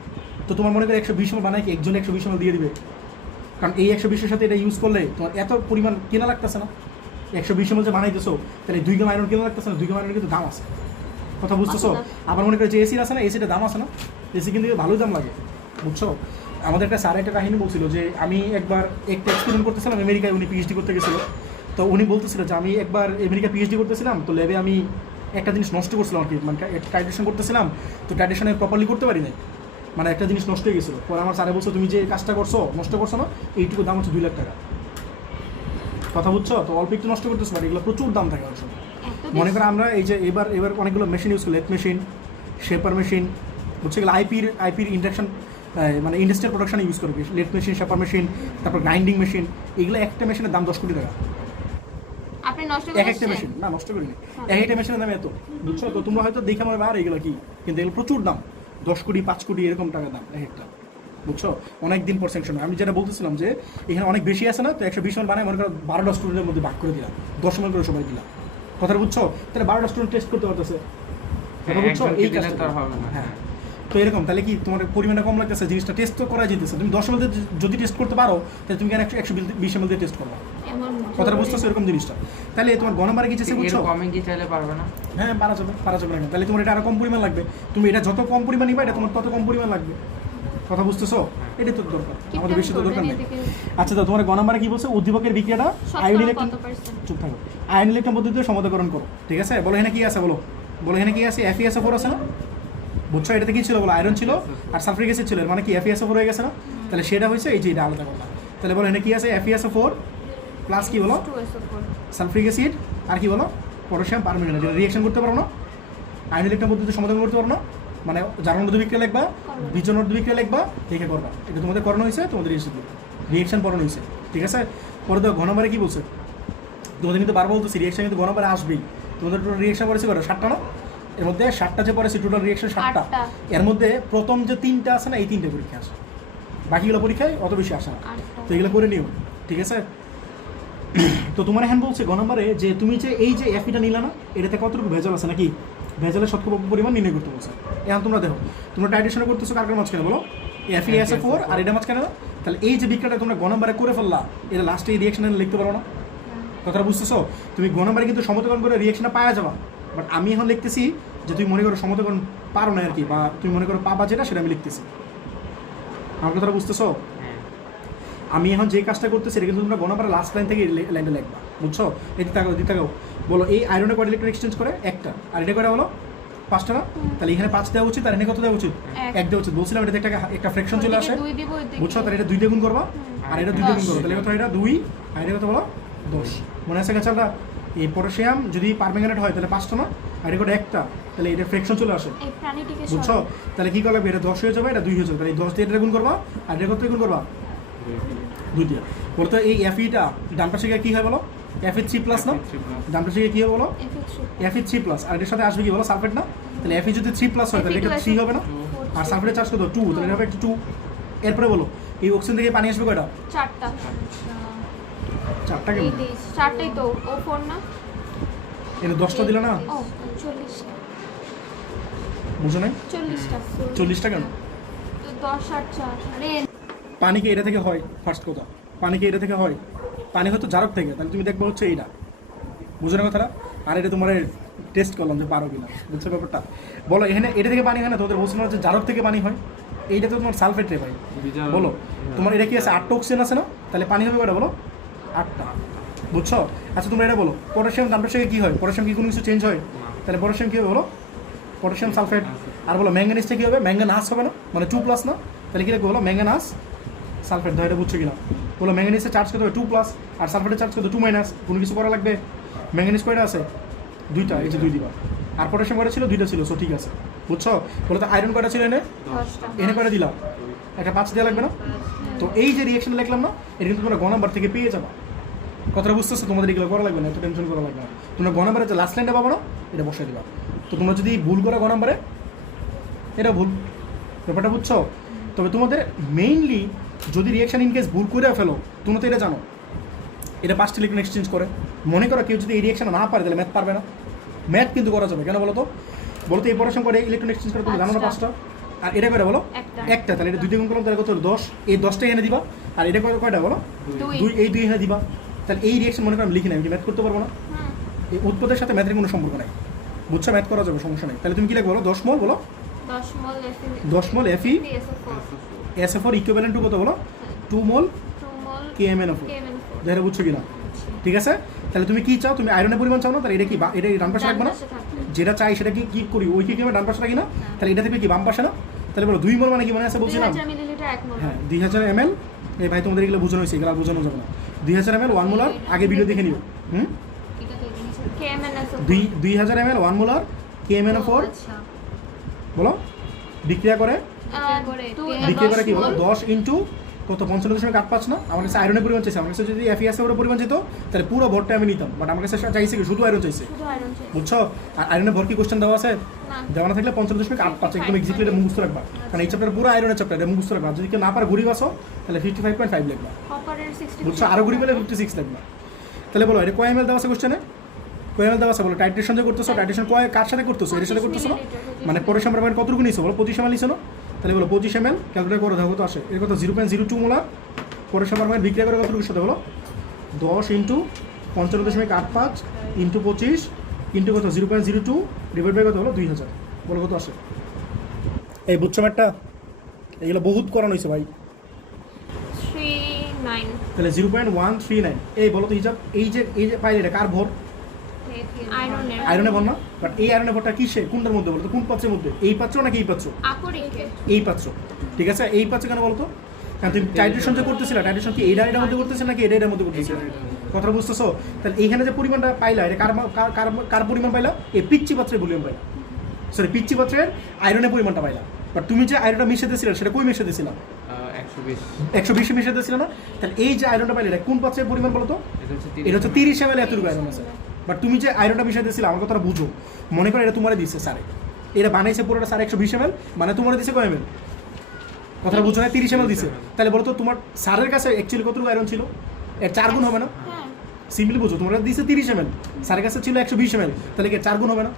তো তোমার মনে করো 120 ml বানায় কি একজন 120 ml দিয়ে দিবে? কারণ এই 120-এর সাথে এটা ইউজ করলে তোমার এত পরিমাণ কেনা লাগতেছে না। 120 ml যে বানাইতেছো, তাহলে 2 গ্রাম আয়রন কেনা লাগতেছে না, 2 গ্রাম আয়রন কিন্তু দাম আছে। কথা বুঝতেছো? আবার মনে করো যে এসির আছে না, এসিটা দাম আছে না, এসি কিন্তু ভালোই দাম লাগে, বুঝছো? আমাদের একটা স্যার একটা কাহিনী বলছিল যে আমি একবার একটা এক্সপেরিমেন্ট করতেছিলাম আমেরিকায়, উনি পিএইচডি করতে গেছিলো। তো উনি বলতেছিল যে আমি একবার আমেরিকা পিএইচডি করতেছিলাম, তো ল্যাবে আমি একটা জিনিস নষ্ট করছিলাম আর কি, মানে টাইট্রেশন করতেছিলাম, তো টাইট্রেশনে প্রপারলি করতে পারি নাই, মানে একটা জিনিস নষ্ট হয়ে গেছিলো। পরে আমার স্যারে বলছো তুমি যে কাজটা করছো, নষ্ট করছো না, এইটুকু দাম হচ্ছে 2 লাখ টাকা। কথা বুঝছো? তো অল্প একটু নষ্ট করতেছো, বাট এগুলো প্রচুর দাম থাকে অনেক সময়। মনে করো আমরা এই যে এবার অনেকগুলো মেশিন ইউজ করি, লেথ মেশিন, শেপার মেশিন, বুঝছো? এগুলো আইপির ইন্ডাকশন, মানে ইন্ডাস্ট্রিয়াল প্রোডাকশনে ইউজ করবে। লেথ মেশিন, শেপার মেশিন, তারপর গ্রাইন্ডিং মেশিন, এগুলো একটা মেশিনের দাম 10 কোটি টাকা। এক একটা মেশিন না, নষ্ট করিনি, এক একটা মেশিনের দাম এত, বুঝছো? তো তোমরা হয়তো দেখে মনে আর এগুলো কি, কিন্তু এগুলো প্রচুর দাম, 10 কোটি 5 কোটি এরকম টাকা দাম এক একটা, বুঝছো? অনেক দিন পর স্যাংশন। আমি যেটা বলতেছিলাম যে এখানে অনেক বেশি আছে না, তো 120 ml বানায় মনে করো 12টা স্টুডেন্টের মধ্যে ভাগ করে দিলাম, 10 ml করে সবাই দিলাম। কথা বুঝছো? তাহলে 12টা স্টুডেন্ট টেস্ট করতে পারতেছে, কথা বুঝছো? এই কাজটা হবে না। হ্যাঁ, তো এরকম। তাহলে কি তোমার পরিমাণটা কম লাগতেছে, জিনিসটা টেস্ট তো করা যেতেছে। তুমি 10 ml যদি টেস্ট করতে পারো, তাহলে তুমি কেন 120 ml দিয়ে টেস্ট করবা? কথাটা বুঝতেছো? এরকম জিনিসটা। তাহলে তোমার গণমারে কি চেয়েছে, বুঝছো? কমে কি চাইলে পারবে না? হ্যাঁ, পারা যাবে না। তাহলে তোমার এটা আরো কম পরিমাণ লাগবে। তুমি এটা যত কম পরিমাণ নিবা, এটা তোমার তত কম পরিমাণ লাগবে। কথা বুঝতেছো? এটাই তো দরকার, আমাদের বেশি তো দরকার নেই। আচ্ছা, তো তোমার গণমারে কি বলছে? উদ্দীপকের বিক্রিয়াটা আয়ন ইলেকট্রন, চুপ থাকো, আয়ন ইলেকট্রন পদ্ধতিতে সমাধাকরণ করো, ঠিক আছে? বলো এখানে কি আছে, বলো এখানে কি আছে? FeSO4 আছে না, বুঝছো? এটাতে কি ছিল বলো? আয়রন ছিল আর সালফারিক অ্যাসিড ছিল, মানে কি FeSO4 হয়ে গেছে না? তাহলে সেটা হয়েছে এই যে এটা আলাদা করলাম। তাহলে বলো এখানে কি আছে? FeSO4 প্লাস কি বলো? সালফারিক অ্যাসিড, আর কি বলো? Potassium permanganate. যেটা রিঅ্যাকশন করতে পারো না, আয়ন ইলেকট্রন পদ্ধতিতে সমাধান করতে পারো না, মানে জারণ বিক্রিয়া লিখবা, বিজন বিক্রিয়া লিখবা, দেখে করবা। এটা তোমাদের করানো হয়েছে, তোমাদের রিঅ্যাকশন পড়ানো হয়েছে, ঠিক আছে? পরে তো ঘনবারে কি বলছে? তোমাদের কিন্তু বারবার বলতেছি রিঅ্যাকশন কিন্তু ঘনবারে আসবেই। তোমাদের টোটাল রিঅ্যাকশন পড়েছে কত? 7টা না? এর মধ্যে 7টা যে পড়েছে টোটাল রিঅ্যাকশন 7টা। এর মধ্যে প্রথম যে 3টা আছে না, এই 3টে পরীক্ষা আসে, বাকিগুলো পরীক্ষায় অত বেশি আসে না। তো এগুলো করে নিও, ঠিক আছে? তো তোমার এখন বলছে ঘনবারে যে তুমি যে এই যে এফিটা নিলা না, এটাতে কতটুকু ভেজাল আছে, নাকি ভেজালের শতকরা পরিমাণ নির্ণয় করতে বলছে। এখন তোমরা দেখো, তোমরা টাইট্রেশন করতেছো কার মাঝখানে বলো? FeSO4 আর এটা মাঝখানে না? তাহলে এই যে বিক্রিয়াটা তোমরা গণবারে করে ফেললা, এটা লাস্টে এই রিঅ্যাকশনে লিখতে পারো না? কথাটা বুঝতেছো? তুমি গণবারে কিন্তু সমতকরণ করে রিঅ্যাকশনটা পাওয়া যাবা, বাট আমি এখন লিখতেছি যে তুমি মনে করো সমতকরণ পারো না আর কি, বা তুমি মনে করো পাবা যেটা, সেটা আমি লিখতেছি। আমার কথাটা বুঝতেছো? আমি এখন যে কাজটা করতেছি এটা কিন্তু তোমরা গণবারে লাস্ট লাইন থেকে লাইনটা লিখবা, বুঝছো? দিতে থাকো। বলো এই আয়রনে কয়টা ইলেকট্রন এক্সচেঞ্জ করে? একটা। আর এটা কয়টা বলো? 5টা না? তাহলে এখানে 5 দেওয়া উচিত, আর এখানে কত দেওয়া উচিত? 1 দেওয়া উচিত। বলছিলাম এটাতে একটা ফ্র্যাকশন চলে আসে, বুঝছো? তাহলে এটা 2 দিয়ে গুণ করবা, আর এটা 2 দিয়ে গুণ করবা, তাহলে কত? এটা 2, আর এটা কত বলো? 10। মনে আছে গেছালটা? এই পটাশিয়াম যদি পারম্যাঙ্গানেট হয় তাহলে 5টা না, আর এটা কত? একটা। তাহলে এটা ফ্র্যাকশন চলে আসে, বুঝছো? তাহলে কি করবে? এটা 10 হয়ে যাবে, এটা 2 হয়ে যাবে। তাহলে এই 10 দিয়ে এটা গুণ করবা, আর এটা কত গুণ করবা? 2 দিয়ে। বলতো এই Fe-টা ডান পাশে গিয়ে কি হয় বলো? Fe3+ না? ডান পাশে গিয়ে কি হবে বলো? Fe3+। আর এর সাথে আসবে কি বলো? সালফেট না? তাহলে Fe যদি 3+ হয় তাহলে এটা 3 হবে না? আর সালফেটের চার্জ কত? 2, তাহলে এটা হবে 2। এরপরে বলো এই অক্সিজেন থেকে পানি আসবে কয়টা? 4টা। 4টা কেন? 4টাই তো O4 না? এটা 10টা দিলা না? ও 40টা। বুঝো নাই? 40টা। 40টা কেন? 10 আর 4। আরে পানি কি এটা থেকে হয়? ফার্স্ট কথা, পানি কি এটা থেকে হয়? পানি হয়তো জারক থেকে, তাহলে তুমি দেখবে হচ্ছে এইটা, বুঝো না কথাটা? আর এটা তোমার টেস্ট করলাম যে পারো কিনা, বুঝছো ব্যাপারটা? বলো এখানে এটা থেকে পানি হয় না, তোমাদের বলছো না যে জারক থেকে পানি হয়, এইটা তো তোমার সালফেট রে ভাই। বলো তোমার এটা কি আছে, 8টা অক্সিজেন আছে না, তাহলে পানি হবে কয়টা বলো? 8টা, বুঝছো? আচ্ছা তোমরা এটা বলো পটাশিয়াম দামটার সঙ্গে কী হয়? পটাশিয়াম কি কোনো কিছু চেঞ্জ হয়? তাহলে পটাশিয়াম কী হবে বলো? Potassium sulphate. আর বলো ম্যাঙ্গানিজটা কী হবে? ম্যাঙ্গানাস হবে না, মানে 2+ না, তাহলে কী লিখবে বলো? Manganous sulphate. ধর এটা বুঝছো কিনা বলো? ম্যাঙ্গানিজের চার্জ কত হবে? 2+, আর সালফেটের চার্জ কত? 2-। কোনো কিছু করা লাগবে? ম্যাঙ্গানিজ কয়টা আছে? 2টা, এই যে 2 দিবা। আর পটাশিয়াম কয়টা ছিল? 2টা ছিল, সো ঠিক আছে, বুঝছো? বলো তো আয়রন কয়টা ছিল এনে? 10টা। এনে কয়টা দিলাম? একটা 5 দেওয়া লাগবে না? তো এই যে রিয়েকশন লিখলাম না, এটা কিন্তু তোমরা গ নাম্বার থেকে পেয়ে যাবা। কথাটা বুঝতেছো? তোমাদের এগুলো করা লাগবে না, এত টেনশন করা লাগবে না। তোমরা গ নাম্বারে যে লাস্ট লাইনটা পাবো না, এটা বসাই দিবা। তো তোমরা যদি ভুল করো গ নাম্বারে, এটা ভুল, ব্যাপারটা বুঝছো? তবে তোমাদের মেইনলি যদি রিয়েকশন ইন কেস ভুল করে ফেলো, তোমরা তো এটা জানো এটা 5টা ইলেকট্রন এক্সচেঞ্জ করে। মনে করো কেউ যদি এই রিয়েকশন না পারে তাহলে ম্যাথ পারবে না। ম্যাথ কিন্তু করা যাবে, কেন বলো তো? বলো তো এই পড়াশোনা করে ইলেকট্রন এক্সচেঞ্জ করে তুমি জানো না 5টা, আর এটা করে বলো একটা, তাহলে এটা 2 দিয়ে গুণ করলাম, তাহলে কত? 10। এই 10টা এনে দিবা, আর এটা কয়টা বলো? 2, এই 2 এনে দিবা। তাহলে এই রিয়েকশন মনে করো আমি লিখি না, আমি ম্যাথ করতে পারবো না। এই উৎপাদের সাথে ম্যাথের কোনো সম্পর্ক নাই, বুঝছো? ম্যাথ করা যাবে, সমস্যা নেই। তাহলে তুমি কি লিখবে বলো? 10 মোল বলো, 10 মোল FeSO4 ইকুইভ্যালেন্ট টু কত বলো? 2 মোল KMnO4। যেটা বুঝছো কিনা? ঠিক আছে, তাহলে তুমি কি চাও? তুমি আয়রনের পরিমাণ চাও না, তাহলে এটা কি এটা ডান পাশে রাখবো না? যেটা চাই সেটা কি করি? ওই কি ডান পাশে রাখি না? তাহলে এটা থেকে কি বাম পাশে না? তাহলে বলো 2 মোল মানে কি মানে আছে বলছিলাম? 2000 মিলিলিটার 1 মোল। হ্যাঁ 2000 ml। এই ভাই তোমাদের এগুলো বোঝানো হয়েছে, এগুলো আর বোঝানো যাবে না। 2000 ml 1 মোলার, আগে ভিডিও দেখে নিও। KMnSO4 2000 ml 1 মোলার KMnO4 আচ্ছা। বলো বিক্রিয়া করে বিক্রিয়া করে কি বলো? 10 ইন্টু কত? 55.85 না? আমার কাছে আয়রনের পরিমাণ চাইছে, আমার কাছে যদি FeSO4 এর পরিমাণ যেত তাহলে পুরো ভরটা আমি নিতাম, বাট আমার কাছে চাইছে কি? শুধু আয়রন চাইছে, শুধু আয়রন চাই। বুঝছো? আর আয়রনের ভর কি কোশ্চেন দেওয়া আছে? না। দেওয়া না থাকলে 55.85 একদম এক্সাক্টলি এটা মুখস্থ রাখবা, কারণ এই চ্যাপ্টার পুরো আয়রনের চ্যাপ্টার, এটা মুখস্থ রাখবা। যদি কেউ না পারে ঘুরি বাসো তাহলে 55.5 লিখবা, কপারের 60 বুঝছো? আরো ঘুরি পেলে 56 লিখবা। তাহলে বলো এটা কয় ml দেওয়া আছে কোশ্চেনে? কয় ml দেওয়া আছে বলো? টাইট্রেশন যে করতেছো, টাইট্রেশন কয় কার সাথে করতেছো? এর সাথে করতেছো না? মানে পটাশিয়াম পারমাণবিক কতটুকু নিছো বলো? 25 ml নিছো না? তাহলে বলো 25 ml ক্যালকুলেট করে দাও, কত আসে? এর কত? 0.02 মোলার পটাশিয়াম পারমাণবিক বিক্রিয়া করে কতটুকুর সাথে বলো? 10 ইন্টু 55.85 ইন্টু 25 ইন্টু কত? 0.02 ডিভাইড বাই কত হলো? 2000। বলো কত আসে? এই বুঝছো ম্যাটটা? এগুলো বহুত করানো হয়েছে ভাই। 39 তাহলে 0.139। এই বলো তো হিসাব, এই যে পাইলে এটা কার ভর? আয়রনের আয়রনের ভর না? বাট এই আয়রনের ভরটা কিসে, কোনটার মধ্যে বলো তো? কোন পাত্রের মধ্যে? এই পাত্র নাকি এই পাত্র? আকরিকে এই পাত্র, ঠিক আছে? এই পাত্র কেন বলো তো? কারণ তুমি টাইট্রেশন যে করতেছিলা, টাইট্রেশন কি এইটার মধ্যে করতেছে নাকি এটার মধ্যে করতেছে? কথা বুঝতেছো? তাহলে এইখানে যে পরিমাণটা পাইলা, এটা কার পরিমাণ পাইলা? এই পিচ্চি পাত্রের ভলিউম পাইলা, সরি পিচ্চি পাত্রের আয়রনের পরিমাণটা পাইলা। বাট তুমি যে আয়রনটা মিশে দিয়েছিলে সেটা কই মিশে দিয়েছিলাম? 120 মিশে দিয়েছিল না? তাহলে এই যে আয়রনটা পাইলে এটা কোন পাত্রের পরিমাণ বলো তো? এটা হচ্ছে 30 ml এতটুকু আয়রন আছে। বাট তুমি যে আয়রনটা মিশে দিয়েছিলে, আমার কথাটা বুঝো, মনে করো এটা তোমারে দিচ্ছে স্যারে, এটা বানাইছে পুরোটা স্যার 120 ml, মানে তোমারে দিচ্ছে কয় ml? কথাটা বুঝো না? 30 ml দিছে। তাহলে বলো তো তোমার স্যারের কাছে অ্যাকচুয়ালি কতটুকু আয়রন ছিল? এর 4 গুণ হবে না? হ্যাঁ সিম্পলি বুঝো, তোমার দিচ্ছে 30 ml, স্যারের কাছে ছিল 120 ml, তাহলে কি 4 গুণ হবে না?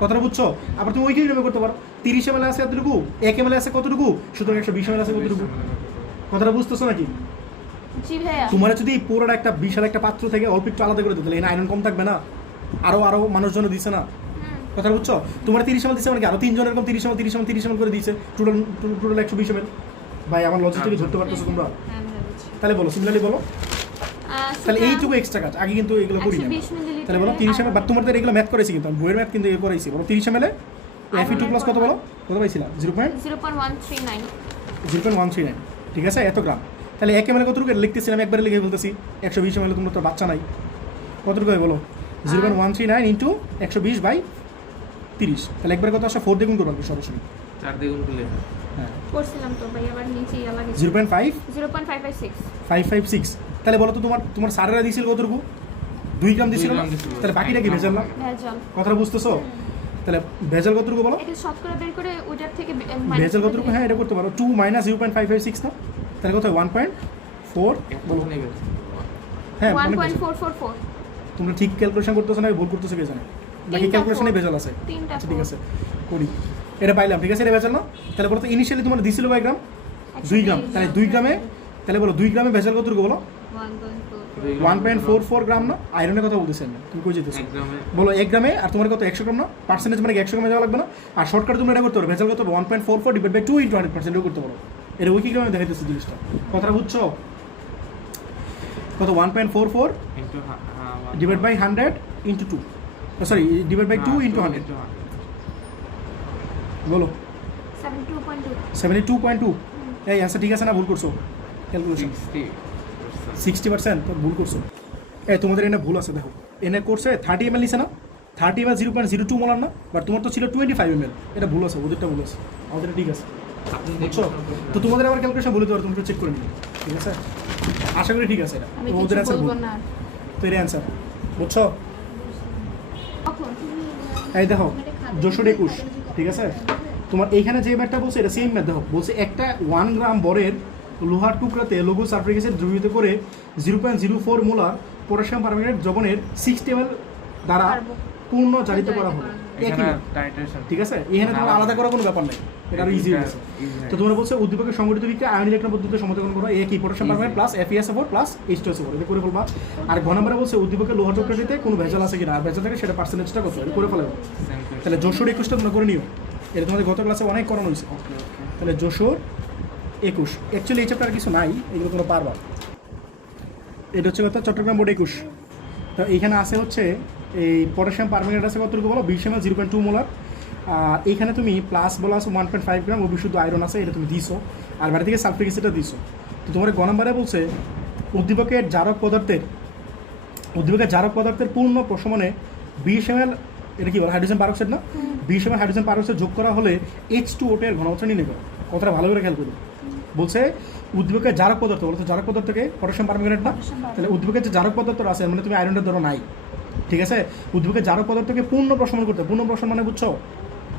কথাটা বুঝছো? আবার তুমি ওইখানে নেমে করতে পারো, 30 ml আছে এতটুকু, 1 ml আছে কতটুকু, সুতরাং 120 ml আছে কতটুকু। কথাটা বুঝতেছো নাকি? জি ভাইয়া। তোমার যদি পুরোটা একটা বিশাল একটা পাত্র থেকে অল্প একটু আলাদা করে দিতে, তাহলে আয়রন কম থাকবে না? আরো মানুষজন দিচ্ছে না? কথা বুঝছো? তোমার 30 ml দিচ্ছে মানে কি আরো 3 জন এরকম 30 ml করে দিয়েছে, টোটাল 120 ml। ভাই আমার লজিক থেকে ধরতে পারতেছো তোমরা? হ্যাঁ ভাইয়া বুঝছি। তাহলে বলো সিমিলারলি বলো। তাহলে এইটুকু এক্সট্রা কাজ, আগে কিন্তু এগুলো করি না। 120 মিলিলিটার। তাহলে বলো 30 ml, বাট তোমাদের এগুলো ম্যাথ করেছি কিন্তু আমি বইয়ের ম্যাথ কিন্তু করেছি। বলো 30 ml Fe2+ কত বলো? কত পাইছিলা? 0.139 0.139, ঠিক আছে? এত গ্রাম। তাহলে 1 ml কতটুকু লিখতেছিলাম, একবারে লিখে বলতেছি 120 ml, তোমরা তো বাচ্চা নাই, কতটুকু হয় বলো? 0.139 ইন্টু 120/30, তাহলে একবারে কত আসে? 4 দিয়ে গুণ করবো সরাসরি, 4 দিয়ে গুণ করলে হ্যাঁ করছিলাম তো ভাই, আবার নিচে ইয়া লাগে 0.556। 0.556। তাহলে বলো তো তোমার স্যারেরা দিয়েছিল কতটুকু? 2 গ্রাম দিয়েছিল না? তাহলে বাকিটা কি ভেজাল না? ভেজাল। কথাটা বুঝতেছো? তাহলে ভেজাল কতটুকু বলো? এটা শতকরা বের করে ওইটার থেকে ভেজাল কতটুকু? হ্যাঁ এটা করতে পারো, 2 - 0.556 না? তাহলে কত হয়? 1.4 বলো। হ্যাঁ অনেক বেশি। 1.444। তোমরা ঠিক ক্যালকুলেশন করতেছো না ভুল করতেছো কে জানে? বাকি ক্যালকুলেশনে ভেজাল আছে। আচ্ছা ঠিক আছে করি, এটা পাইলাম, ঠিক আছে? এটা ভেজাল না? তাহলে বলো তো ইনিশিয়ালি তোমার দিছিল কয় গ্রাম? 2 গ্রাম। তাহলে 2 গ্রামে, তাহলে বলো 2 গ্রামে ভেজাল কতটুকু বলো? 1.44 গ্রাম না? আয়রনের কথা বলতেছেন না, তুমি কই যেতেছো? বলো 1 গ্রামে, আর তোমার কত 100 গ্রাম না? পার্সেন্টেজ মানে 100 গ্রামে যাওয়া লাগবে না? আর শর্টকাট তুমি এটা করতে পারো, ভেজাল কত 1.44 ডিভাইড বাই 2 ইনটু 100% করতে পারো। এটা উইকি গ্রামে দেখাইতেছে জিনিসটা, কথাটা বুঝছো? কত 1.44 divide by 100 into 2, sorry divide by 2 into 100, বলো 72.2। এই অ্যান্সার ঠিক আছে না ভুল করছো? ক্যালকুলেশন 60% তো ভুল করছো। এই তোমাদের এনে ভুল আছে, দেখো এনে করছে 30 ml নিছে না, 30 ml 0.02 মোলার না, বাট তোমার তো ছিল 25 ml, এটা ভুল আছে, ওদেরটা ভুল আছে, আমাদের ঠিক আছে, বুঝছো? তো তোমাদের আবার ক্যালকুলেশন বলে দেওয়ার, তুমি চেক করে নিও, ঠিক আছে? আশা করি ঠিক আছে, এটা আমি ওদের কিছু অ্যান্সার ভুল, বলবো না। তো এর অ্যান্সার বুঝছো? এই দেখো 221, ঠিক আছে? তোমার এইখানে যে ম্যাথটা বলছে এটা সেম ম্যাথ, দেখো বলছে একটা 1 গ্রাম বরের লোহার টুকরাতে লঘু সালফিউরিক অ্যাসিড দ্রবীভূত করে 0.04 মোলার পটাশিয়াম পারম্যাঙ্গানেট দ্রবণের 60 ml দ্বারা পূর্ণ জারিত করা হলো, একই ম্যাথ, ঠিক আছে? এখানে তোমার আলাদা করার কোনো ব্যাপার নেই, এটা আরো ইজি হয়েছে। তো তোমরা বলছে উদ্দীপকের সংগঠিত বিক্রিয়া আয়ন ইলেকট্রন পদ্ধতিতে সমতোলন করা, একই potassium permanganate plus FeSO4 plus H2SO4, এটা করে ফেলবা। আর ঘ নম্বরে বলছে উদ্দীপকের লোহা টুকরাটিতে কোনো ভেজাল আছে কিনা, আর ভেজাল থাকে সেটা পার্সেন্টেজটা কত, এটা করে ফেলবো। তাহলে যশোর 21টা তোমরা করে নিও, এটা তোমাদের গত ক্লাসে অনেক করানো হয়েছে। তাহলে যশোর 21, অ্যাকচুয়ালি এই চ্যাপ্টার কিছু নাই, এগুলো তোমরা পারবা। এটা হচ্ছে কথা চট্টগ্রাম বোর্ড 21। তো এইখানে আছে হচ্ছে এই পটাশিয়াম পারম্যাঙ্গানেট আছে কতটুকু বলো, 20 ml 0.2 মোলার। আর এইখানে তুমি প্লাস বলা আছে 1.5 গ্রাম অবিশুদ্ধ আয়রন আছে, এটা তুমি দিছো, আর বাইরে থেকে সালফিউরিক অ্যাসিডটা দিছো। তো তোমার গ নম্বরে বলছে উদ্দীপকের জারক পদার্থের পূর্ণ প্রশমনে 20 ml, এটা কি বলে হাইড্রোজেন পারঅক্সাইড না, 20 ml হাইড্রোজেন পারঅক্সাইড যোগ করা হলে H2O এর ঘনমাত্রা নির্ণয় করো। কথাটা ভালো করে খেয়াল করো, বলছে উদ্দীপকের জারক পদার্থ, বলতো জারক পদার্থকে পটাশিয়াম পারম্যাঙ্গানেট না, তাহলে উদ্দীপকের যে জারক পদার্থ আছে মানে তুমি আয়রনটা ধরো নাই, ঠিক আছে? উদ্দীপকের জারক পদার্থকে পূর্ণ প্রশমন করতে, পূর্ণ প্রশমন মানে বুঝছো,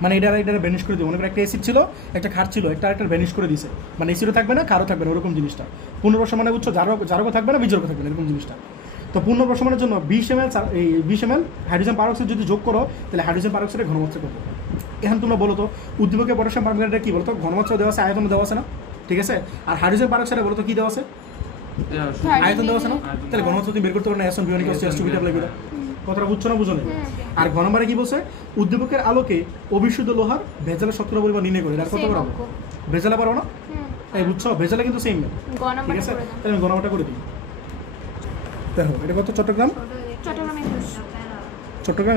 মানে এটা ভ্যানিশ করে দিও, মনে করো একটা অ্যাসিড ছিল, একটা ক্ষার ছিল, একটা ভ্যানিশ করে দিছে, মানে অ্যাসিডও থাকবে না ক্ষারও থাকবে না, ওরকম জিনিসটা পূর্ণ প্রশমন মানে বুঝছো, জারকও থাকবে না বিজরকও থাকবে না, এরকম জিনিসটা। তো পূর্ণ প্রশমনের জন্য 20 ml হাইড্রোজেন পারঅক্সাইড যদি যোগ করো, তাহলে হাইড্রোজেন পারঅক্সাইডের ঘনমাত্রা কত? এখন তোমরা বলো তো উদ্দীপকের পটাশিয়াম পারম্যাঙ্গানেটে কি বলতো, ঘনমাত্রা দেওয়া আছে, আয়তন দেওয়া আছে না, ঠিক আছে? আর হাইড্রোজেন পারঅক্সাইডে বলতো কি দেওয়া আছে, আয়তন দেওয়া আছে না, তাহলে ঘনমাত্রা তুমি বের করতে পারো না, S1 বিয়োনিক S2 বিটা লাগবে, কথাটা বুঝছো না বুঝো না? আর ঘ নম্বরে কি বলছে, উদ্দীপকের আলোকে অবিশুদ্ধ লোহার ভেজালের শতকরা পরিমাণ নির্ণয় করে, আর কত করা হবে? ভেজালে পারো না, এই বুঝছো? ভেজালে কিন্তু সেম, ঠিক আছে? তাহলে আমি ঘ নম্বরটা করে দিই। দেখো এটা কত, চট্টগ্রাম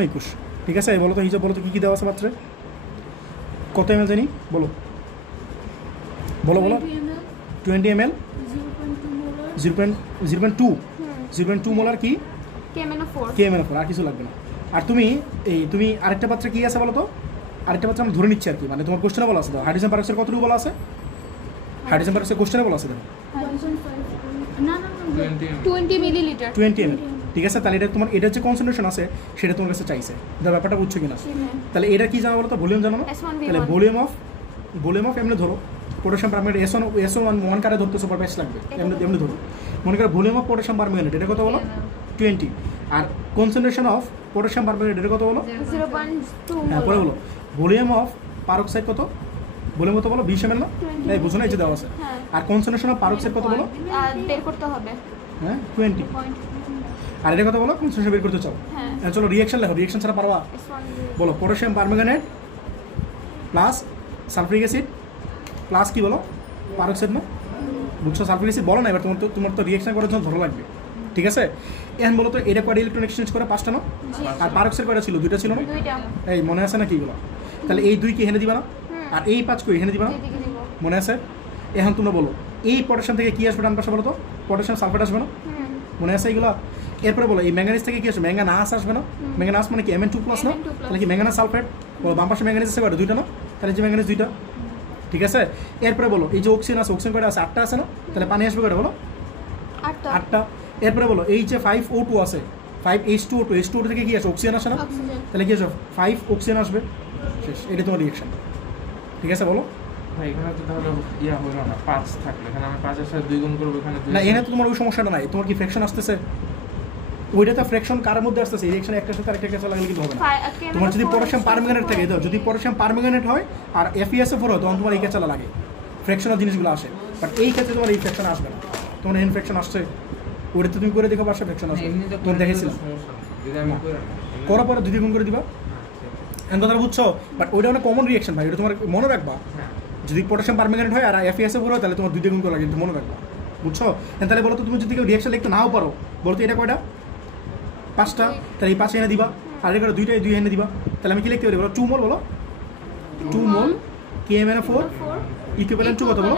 21, ঠিক আছে? বলো তো হিসাব বলো তো কী কী দেওয়া আছে পাত্রে, কত ml জানি বলো, বলো 20 ml 0.2 মোলার কি KMnO4, আর কিছু লাগবে না। আর তুমি আরেকটা পাত্রে কি আছে বলো তো, আরেকটা পাত্রে আমরা ধরে নিচ্ছি আর কি, মানে তোমার কোশ্চেনে বলা আছে তো হাইড্রোজেন পারঅক্সাইড কতটুকু বলা আছে, হাইড্রোজেন পারঅক্সাইড কোশ্চেনে বলা আছে দেখো 20 মিলিলিটার, 20 ml, ঠিক আছে? তাহলে এটা তোমার এটা যে কনসেন্ট্রেশন আছে সেটা তোমার কাছে চাইছে, ব্যাপারটা বুঝছো কিনা? তাহলে এটা কি জানো বলো তো, ভলিউম জানো না? তাহলে ভলিউম অফ এমনি ধরো পটাশিয়াম পারম্যাঙ্গানেট S1 কারে ধরতে সুপার ব্যাচ লাগবে, এমনি ধরো, মনে করো ভলিউম অফ পটাশিয়াম পারম্যাঙ্গানেট এটা কত বলো 20, আর কনসেন্ট্রেশন অফ পটাশিয়াম পারম্যাঙ্গানেট এটা কত বলো 0.2 হ্যাঁ পরে বলো। ভলিউম অফ পারঅক্সাইড কত, ভলিউম কত বলো 20 ml না, এই বুঝো না, এই যে দেওয়া আছে। আর কনসেন্ট্রেশন অফ পারঅক্সাইড কত বলো, বের করতে হবে, হ্যাঁ 20, আর এটা কত বলো কনসেন্ট্রেশন বের করতে চাও, হ্যাঁ চলো রিঅ্যাকশন লেখো, রিঅ্যাকশন ছাড়া পারবা, বলো potassium permanganate plus sulphuric acid plus কি বলো পারঅক্সাইড না, বুঝছো? সালফিউরিক অ্যাসিড বলো না, এবার তোমার তো রিঅ্যাকশন করার জন্য ধরো লাগবে, ঠিক আছে? এখন বলো তো এটা কয়টা ইলেকট্রন এক্সচেঞ্জ করে, 5টা না? আর পারঅক্সাইড কয়টা ছিল, 2টা ছিল না? এই মনে আছে না কি এগুলো? তাহলে এই 2 কি এখানে দিবা না, আর এই 5 কই এখানে দিবা না, মনে আছে? এখন তোমরা বলো এই পটাশিয়াম থেকে কি আসবে ডান পাশে বলো তো, পটাশিয়াম সালফেট আসবে না, মনে আছে এইগুলো? এরপরে বলো এই ম্যাঙ্গানিজ থেকে কি আসবে, ম্যাঙ্গানাস আসবে না, ম্যাঙ্গানাস মানে কি Mn2+ না, তাহলে কি ম্যাঙ্গানাস সালফেট, বলো বাম পাশে ম্যাঙ্গানিজ আছে কয়টা, 2টা না, তাহলে যে ম্যাঙ্গানিজ 2টা, ঠিক আছে? এরপরে বলো এই যে অক্সিজেন আছে, অক্সিজেন কয়টা আছে, 8টা আছে না, তাহলে পানি আসবে কয়টা বলো 8টা। এরপরে বলো এই যে 5O2 আছে, 5H2O2 থেকে কি আসে, অক্সিজেন আসে না, তাহলে কি আসবে 5 অক্সিজেন আসবে, শেষ, এটা তোমার রিঅ্যাকশন, ঠিক আছে? বলো ভাই এখানে তো তাহলে ইয়া হলো না, 5 থাকলে এখানে আমি 5 এর সাথে 2 গুণ করব, এখানে না, এখানে তো তোমার ওই সমস্যাটা নাই, তোমার কি ফ্র্যাকশন আসতেছে, ওইটাতে ফ্র্যাকশন কার মধ্যে আসতেছে, রিঅ্যাকশন একটার সাথে আরেকটা কাছে লাগলে কিন্তু হবে না। তোমার যদি পটাশিয়াম পারম্যাঙ্গানেট থাকে, দাও যদি পটাশিয়াম পারম্যাঙ্গানেট হয় আর FeSO4 হয়, তখন তোমার এই কাছে লাগে, ফ্র্যাকশনাল জিনিসগুলো আসে, বাট এই ক্ষেত্রে তোমার এই ফ্র্যাকশন আসবে না, তোমার ইনফ্র্যাকশন আসছে, ওটাতে তুমি করে দেখো পাঁচটা ফ্র্যাকশন আসবে এমনিতে তোমার দেখেছিলাম সমস্যা নেই যদি আমি করে না করার পরে 2 দিয়ে গুণ করে দিবা এখন কথাটা বুঝছো বাট ওইটা অনেক কমন রিয়াকশন ভাই, এটা তোমার মনে রাখবা। হ্যাঁ যদি পটাশিয়াম পারম্যাঙ্গানেট হয় আর এফএসএ হয় তাহলে তোমার 2 দিয়ে গুণ করা লাগে, কিন্তু মনে রাখবা, বুঝছো? তাহলে বলো তো তুমি যদি কেউ রিয়াকশন লিখতে নাও পারো, বলো তো এটা কয়টা? 5টা, তাহলে এই 5 এনে দিবা, আর এটা 2টাই 2 এনে দিবা, তাহলে আমি কি লিখতে পারি বলো? 2 মোল বলো, 2 মোল KMnO4 ইকুইভ্যালেন্ট টু কত বলো?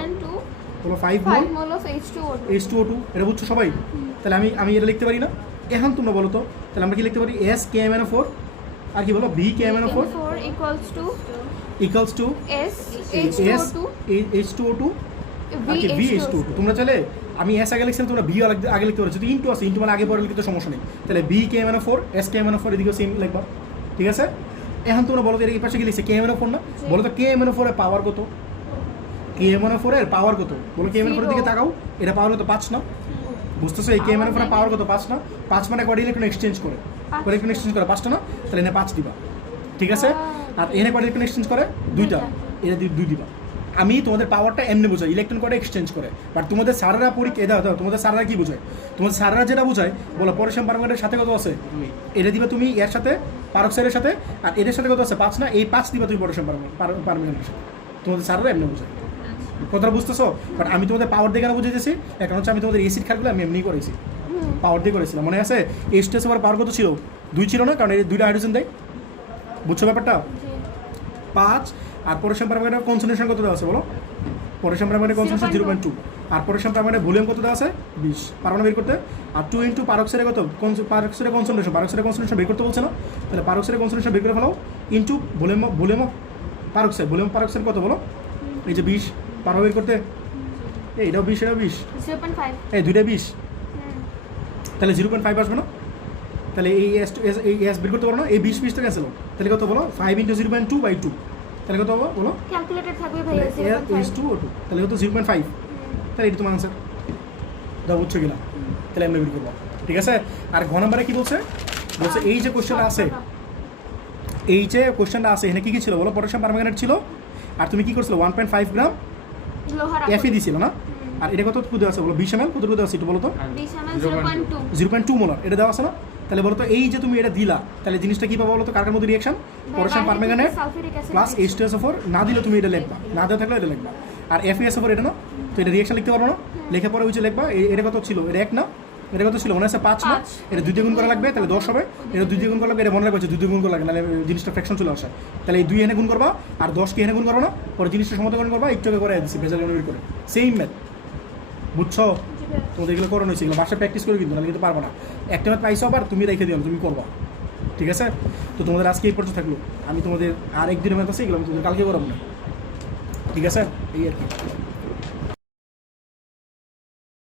বলো 5 মোল 5 mol of H2O2. H2O2, এটা বুঝছো সবাই? তাহলে আমি এটা লিখতে পারি না? এখন তোমরা বলো তো, তাহলে আমরা কি লিখতে পারি? S KMnO4 আর কি বলো? B KMnO4 KMnO4 equals to equals to S H2O2 H2O2 V VH2O2। তোমরা চাইলে আমি S আগে লিখছিলাম, তোমরা B আগে লিখতে পারো, যদি ইনটু আছে ইনটু মানে আগে পরে লিখতে সমস্যা নেই। তাহলে B KMnO4 S KMnO4 এদিকে সেম লিখবা, ঠিক আছে? এখন তোমরা বলো তো এর এই পাশে কি লিখছে? KMnO4 না? বলো তো KMnO4 এর পাওয়ার কত? KMnO4 এর পাওয়ার কত? বলো KMnO4 এর দিকে তাকাও, এটা পাওয়ার কত? 5 না? বুঝতেছো? এই KMnO4 এর পাওয়ার কত? 5 না? 5 মানে কয়টা ইলেকট্রন এক্সচেঞ্জ করে? কয়টা ইলেকট্রন এক্সচেঞ্জ করে? 5টা না? তাহলে এনে 5 দিবা, ঠিক আছে? আর এনে কয়টা ইলেকট্রন এক্সচেঞ্জ করে? 2টা, এটা 2 দিবা। আমি তোমাদের পাওয়ারটা এমনি বোঝাই, ইলেকট্রন কয়টা এক্সচেঞ্জ করে, বাট তোমাদের স্যাররা পরীক্ষা দাও তোমাদের স্যাররা কি বোঝায়? তোমাদের স্যাররা যেটা বোঝায় বলো পটাশিয়াম পারম্যাঙ্গানেটের সাথে কত আছে? এটা দিবা তুমি এর সাথে পারক্সাইডের সাথে, আর এদের সাথে কত আছে? 5 না? এই 5 দিবা তুমি পটাশিয়াম পারম্যাঙ্গানেটের সাথে। তোমাদের স্যাররা এমনি বোঝায়, কথাটা বুঝতেছো? বাট আমি তোমাদের পাওয়ার দিয়ে কেন বুঝেছি? এখন হচ্ছে আমি তোমাদের এসিড খাতগুলো আমি এমনি করেছি, পাওয়ার দিয়ে করেছিলাম, মনে আছে? H2S আবার পাওয়ার কত ছিল? 2 ছিল না? কারণ এই 2টা হাইড্রোজেন দেয়, বুঝছো ব্যাপারটা? 5 আর পটাশিয়াম পারম্যাঙ্গানেটের কনসেন্ট্রেশন কত দেওয়া আছে বলো? পটাশিয়াম পারম্যাঙ্গানেটের কনসেন্ট্রেশন 0.2, আর পটাশিয়াম পারম্যাঙ্গানেটের ভলিউম কত দেওয়া আছে? 20। পারমাণু বের করতে, আর 2 ইনটু পারক্সাইডের কত? পারক্সাইডের কনসেন্ট্রেশন বের করতে বলছে না? তাহলে পারক্সাইডের কনসেন্ট্রেশন বের করে ফেলাও ইনটু ভলিউম অফ পারক্সাইড কত বলো? এই যে 20, পারো বের করতে, এইটাও 20 এটাও 20, 0.5 এই 2টা 20, তাহলে 0.5 আসবে না? তাহলে এই এস বের করতে পারো না? এই 20 তো ক্যান্সেল, তাহলে কত বলো? 5 ইন্টু 0.2/2, তাহলে কত হবে বলো? ক্যালকুলেটর থাকবে তাহলে ভাইয়া 0.5 H2O2, তাহলে কত? 0.5, তাহলে এটা তোমার আনসার দাও, বুঝছো কিনা? তাহলে আমরা বের করবো, ঠিক আছে? আর ঘ নম্বরে কি বলছে? বলছে এই যে কোশ্চেনটা আছে, এখানে কি ছিল বলো? পটাশিয়াম পারম্যাঙ্গানেট ছিল, আর তুমি কি করছিলে? 1.5 গ্রাম লোহার Fe দিছিল না? আর এটা কত দেওয়া আছে বলো? 20 ml কত দেওয়া আছে একটু বলো তো? 20 ml 0.2 0.2 মোলার এটা দেওয়া আছে না? তাহলে বলো তো এই যে তুমি এটা দিলা, তাহলে জিনিসটা কি পাবো বলো তো? কার মধ্যে reaction? Potassium permanganate plus H2SO4, না দিলে তুমি এটা লিখবা, না দেওয়া থাকলে এটা লিখবা। আর FeSO4 এটা না, তো এটা রিঅ্যাকশন লিখতে পারবো না? লেখা পরে ওই যে লিখবা এটা কত ছিল? এটা 1 না? এটা কত ছিল? মনে আছে 5 না? এটা 2 দিয়ে গুণ করা লাগবে, তাহলে 10 হবে। এটা 2 দিয়ে গুণ করা লাগবে, এটা মনে রাখবে 2 দিয়ে গুণ করা লাগবে, নাহলে জিনিসটা ফ্র্যাকশন চলে আসে। তাহলে এই 2 এনে গুণ করবা, আর 10 কে এনে গুণ করো না, পরে জিনিসটা সমাধান করবা, একটু করে দিচ্ছি ভেজাল বের করে, সেম ম্যাথ, বুঝছো? তোমাদের এগুলো করানো হয়েছে, এগুলো বাসায় প্র্যাকটিস করে কিন্তু, নাহলে কিন্তু পারবো না। একটা ম্যাথ পাইছো আবার তুমি রেখে দিও, তুমি করবা, ঠিক আছে? তো তোমাদের আজকে এই পর্যন্ত থাকলো, আমি তোমাদের আর একদিনের ম্যাথ আছে, এগুলো আমি তোমাদের কালকে করাবো না, ঠিক আছে? এই আর কি।